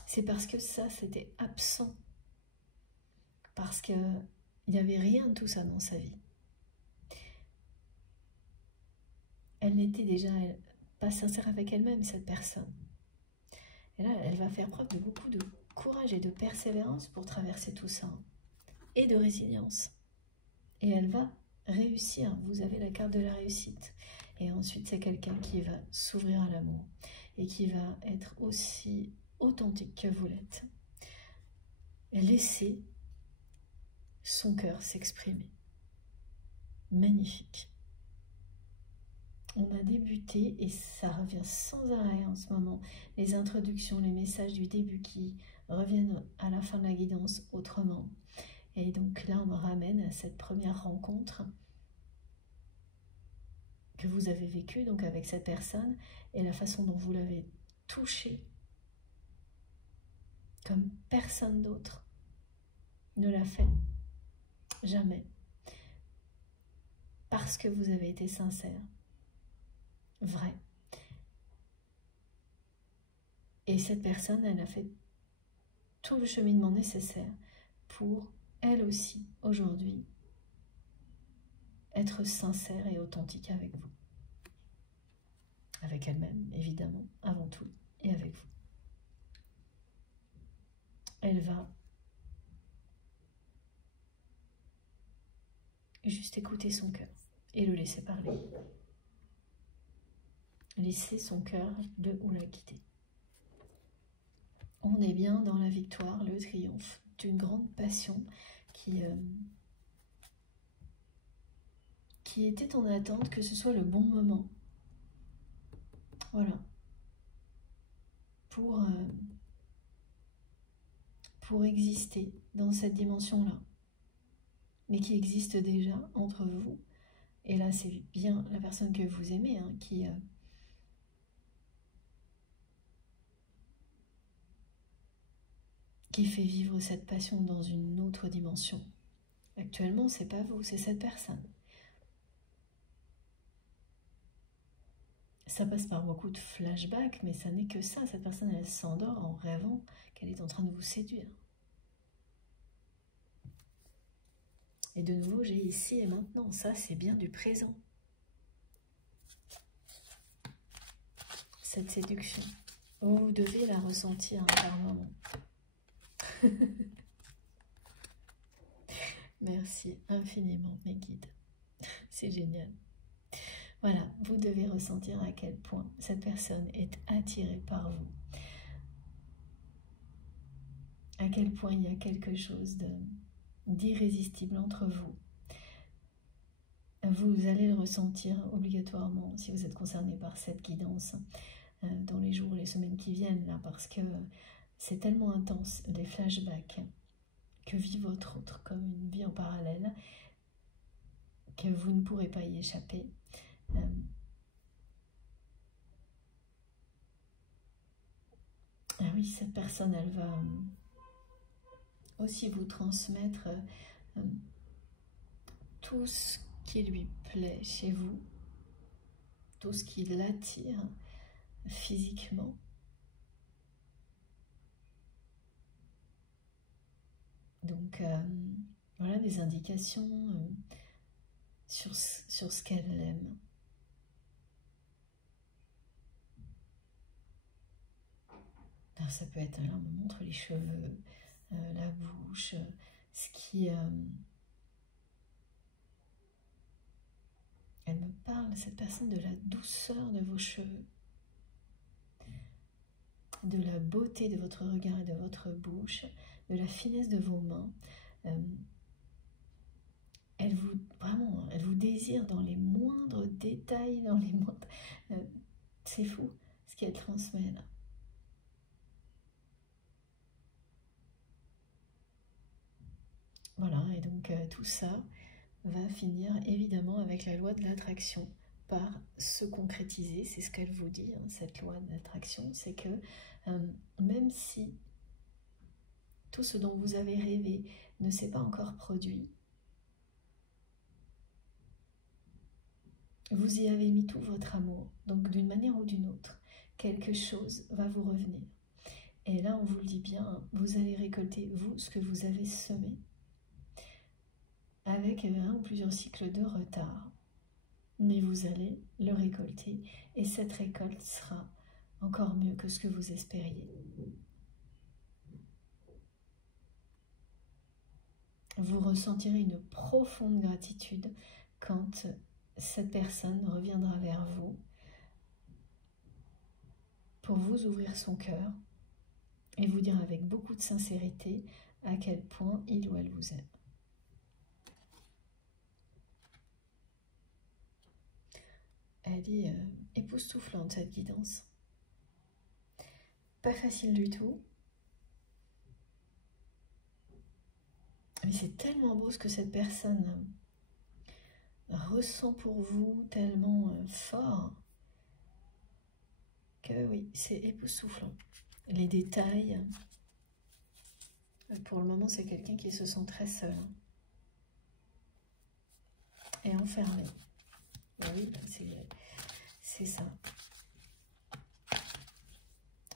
C'est parce que ça, c'était absent. Parce qu'il n'y avait rien de tout ça dans sa vie. Elle n'était déjà pas sincère avec elle-même, cette personne. Et là, elle va faire preuve de beaucoup de courage et de persévérance pour traverser tout ça. Et de résilience. Et elle va réussir. Vous avez la carte de la réussite. Et ensuite, c'est quelqu'un qui va s'ouvrir à l'amour. Et qui va être aussi authentique que vous l'êtes. Laissez son cœur s'exprimer. Magnifique. On a débuté et ça revient sans arrêt en ce moment. Les introductions, les messages du début qui reviennent à la fin de la guidance autrement. Et donc là, on me ramène à cette première rencontre que vous avez vécue donc avec cette personne et la façon dont vous l'avez touchée comme personne d'autre ne l'a fait. Jamais. Parce que vous avez été sincère. Vrai. Et cette personne, elle a fait tout le cheminement nécessaire pour, elle aussi, aujourd'hui, être sincère et authentique avec vous. Avec elle-même, évidemment, avant tout, et avec vous. Elle va juste écouter son cœur et le laisser parler. Laisser son cœur le ou la guider. On est bien dans la victoire, le triomphe d'une grande passion qui était en attente que ce soit le bon moment. Voilà. Pour exister dans cette dimension-là. Mais qui existe déjà entre vous. Et là, c'est bien la personne que vous aimez hein, qui fait vivre cette passion dans une autre dimension. Actuellement, c'est pas vous, c'est cette personne. Ça passe par beaucoup de flashbacks, mais ça n'est que ça. Cette personne, elle s'endort en rêvant qu'elle est en train de vous séduire. Et de nouveau, j'ai ici et maintenant. Ça, c'est bien du présent. Cette séduction. Vous devez la ressentir par moment. Merci infiniment, mes guides. C'est génial. Voilà, vous devez ressentir à quel point cette personne est attirée par vous. À quel point il y a quelque chose d'irrésistible entre vous. Vous allez le ressentir obligatoirement si vous êtes concerné par cette guidance dans les jours et les semaines qui viennent, là, parce que c'est tellement intense, les flashbacks que vit votre autre comme une vie en parallèle, que vous ne pourrez pas y échapper. Ah oui, cette personne, elle va aussi vous transmettre tout ce qui lui plaît chez vous, tout ce qui l'attire physiquement. Donc, voilà des indications sur ce qu'elle aime. Alors, ça peut être, là, on me montre les cheveux, la bouche, ce qui... elle me parle, cette personne, de la douceur de vos cheveux, de la beauté de votre regard et de votre bouche, de la finesse de vos mains. Elle vous désire dans les moindres détails, dans les moindres... c'est fou ce qu'elle transmet là. Voilà, et donc tout ça va finir évidemment avec la loi de l'attraction par se concrétiser. C'est ce qu'elle vous dit, hein, cette loi de l'attraction, c'est que même si tout ce dont vous avez rêvé ne s'est pas encore produit, vous y avez mis tout votre amour, donc d'une manière ou d'une autre, quelque chose va vous revenir. Et là, on vous le dit bien, vous allez récolter, vous, ce que vous avez semé, avec un ou plusieurs cycles de retard. Mais vous allez le récolter, et cette récolte sera encore mieux que ce que vous espériez. Vous ressentirez une profonde gratitude quand cette personne reviendra vers vous pour vous ouvrir son cœur et vous dire avec beaucoup de sincérité à quel point il ou elle vous aime. Elle est époustouflante, cette guidance. Pas facile du tout. Mais c'est tellement beau ce que cette personne ressent pour vous, tellement fort, que oui, c'est époustouflant. Les détails, pour le moment, c'est quelqu'un qui se sent très seul et enfermé. Oui, c'est ça.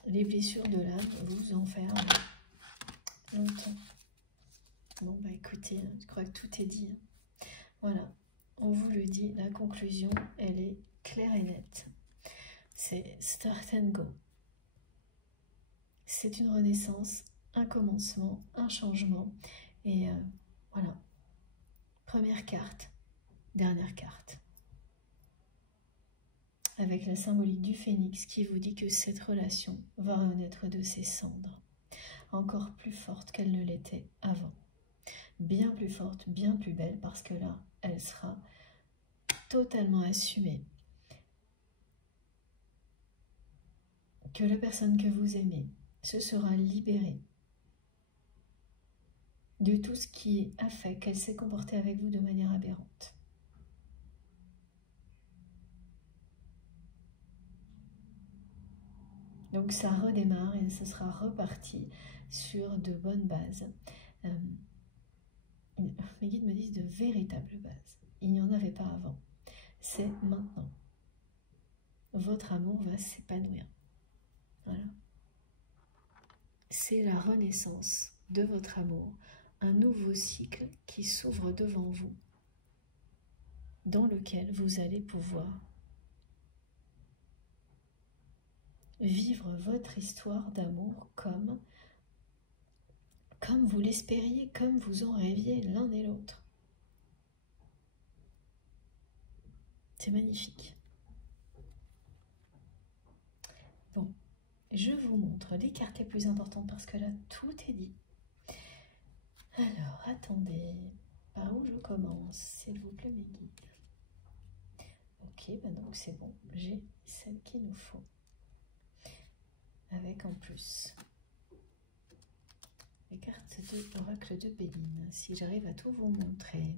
Les blessures de l'âme vous enferment longtemps. Bon, bah écoutez, je crois que tout est dit. Voilà, on vous le dit, la conclusion, elle est claire et nette. C'est start and go. C'est une renaissance, un commencement, un changement. Et voilà, première carte, dernière carte. Avec la symbolique du phénix qui vous dit que cette relation va renaître de ses cendres, encore plus forte qu'elle ne l'était avant. Bien plus forte, bien plus belle, parce que là, elle sera totalement assumée. Que la personne que vous aimez se sera libérée de tout ce qui a fait qu'elle s'est comportée avec vous de manière aberrante. Donc ça redémarre et ça sera reparti sur de bonnes bases. Mes guides me disent de véritables bases. Il n'y en avait pas avant. C'est maintenant. Votre amour va s'épanouir. Voilà. C'est la renaissance de votre amour. Un nouveau cycle qui s'ouvre devant vous, dans lequel vous allez pouvoir vivre votre histoire d'amour comme vous l'espériez, comme vous en rêviez l'un et l'autre. C'est magnifique. Bon, je vous montre les cartes les plus importantes parce que là, tout est dit. Alors, attendez, par où je commence, s'il vous plaît, mes guides? Ok, bah donc c'est bon, j'ai celle qu'il nous faut. Avec en plus les cartes de l'oracle de Béline, si j'arrive à tout vous montrer.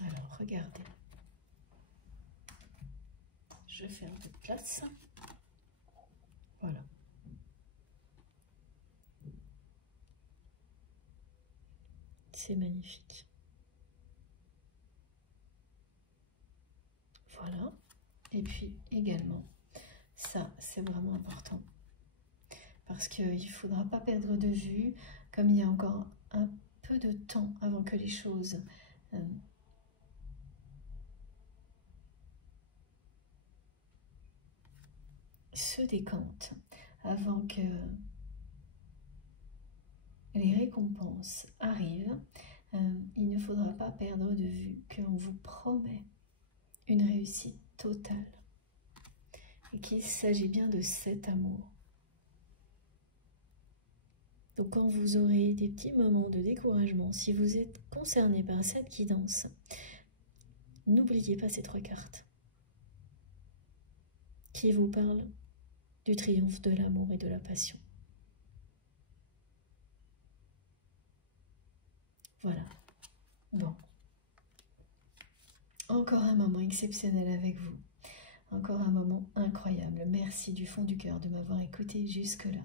Alors, regardez. Je fais un peu de place. Voilà. C'est magnifique. Voilà. Et puis également, ça c'est vraiment important. Parce qu'il ne faudra pas perdre de vue, comme il y a encore un peu de temps avant que les choses se décantent, avant que les récompenses arrivent, il ne faudra pas perdre de vue qu'on vous promet une réussite totale et qu'il s'agit bien de cet amour. Donc quand vous aurez des petits moments de découragement, si vous êtes concerné par cette guidance, n'oubliez pas ces trois cartes qui vous parlent du triomphe de l'amour et de la passion. Voilà. Bon. Encore un moment exceptionnel avec vous. Encore un moment incroyable. Merci du fond du cœur de m'avoir écouté jusque-là.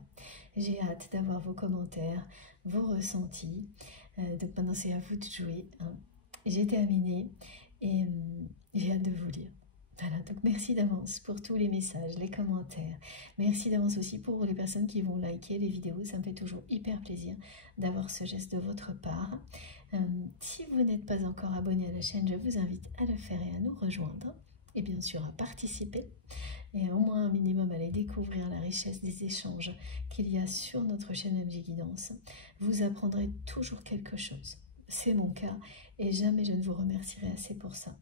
J'ai hâte d'avoir vos commentaires, vos ressentis. Donc maintenant, c'est à vous de jouer. Hein. J'ai terminé et j'ai hâte de vous lire. Voilà, donc merci d'avance pour tous les messages, les commentaires. Merci d'avance aussi pour les personnes qui vont liker les vidéos. Ça me fait toujours hyper plaisir d'avoir ce geste de votre part. Si vous n'êtes pas encore abonné à la chaîne, je vous invite à le faire et à nous rejoindre. Et bien sûr à participer. Et au moins un minimum à aller découvrir la richesse des échanges qu'il y a sur notre chaîne MJ Guidance. Vous apprendrez toujours quelque chose. C'est mon cas et jamais je ne vous remercierai assez pour ça.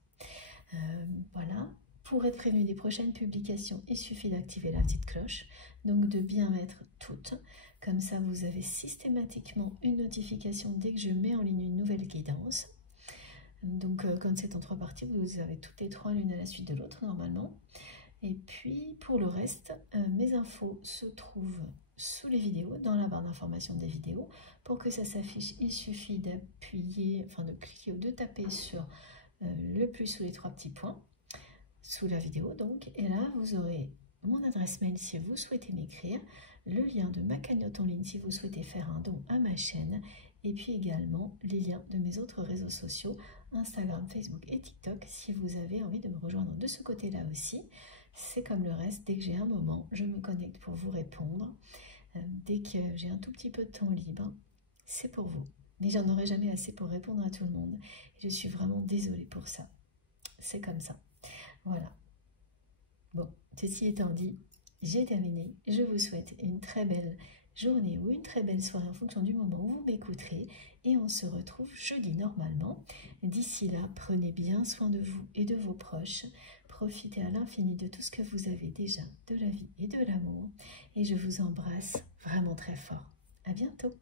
Voilà. Pour être prévenu des prochaines publications, il suffit d'activer la petite cloche, donc de bien mettre toutes. Comme ça, vous avez systématiquement une notification dès que je mets en ligne une nouvelle guidance. Donc quand c'est en 3 parties, vous avez toutes les 3 l'une à la suite de l'autre normalement. Et puis pour le reste, mes infos se trouvent sous les vidéos, dans la barre d'information des vidéos. Pour que ça s'affiche, il suffit d'appuyer, enfin de cliquer ou de taper sur le plus sous les 3 petits points, sous la vidéo donc. Et là, vous aurez mon adresse mail si vous souhaitez m'écrire, le lien de ma cagnotte en ligne si vous souhaitez faire un don à ma chaîne, et puis également les liens de mes autres réseaux sociaux, Instagram, Facebook et TikTok, si vous avez envie de me rejoindre de ce côté-là aussi. C'est comme le reste, dès que j'ai un moment, je me connecte pour vous répondre. Dès que j'ai un tout petit peu de temps libre, c'est pour vous. Mais j'en aurai jamais assez pour répondre à tout le monde. Et je suis vraiment désolée pour ça. C'est comme ça. Voilà. Bon, ceci étant dit, j'ai terminé. Je vous souhaite une très belle journée ou une très belle soirée en fonction du moment où vous m'écouterez. Et on se retrouve jeudi normalement. D'ici là, prenez bien soin de vous et de vos proches. Profitez à l'infini de tout ce que vous avez déjà, de la vie et de l'amour. Et je vous embrasse vraiment très fort. À bientôt.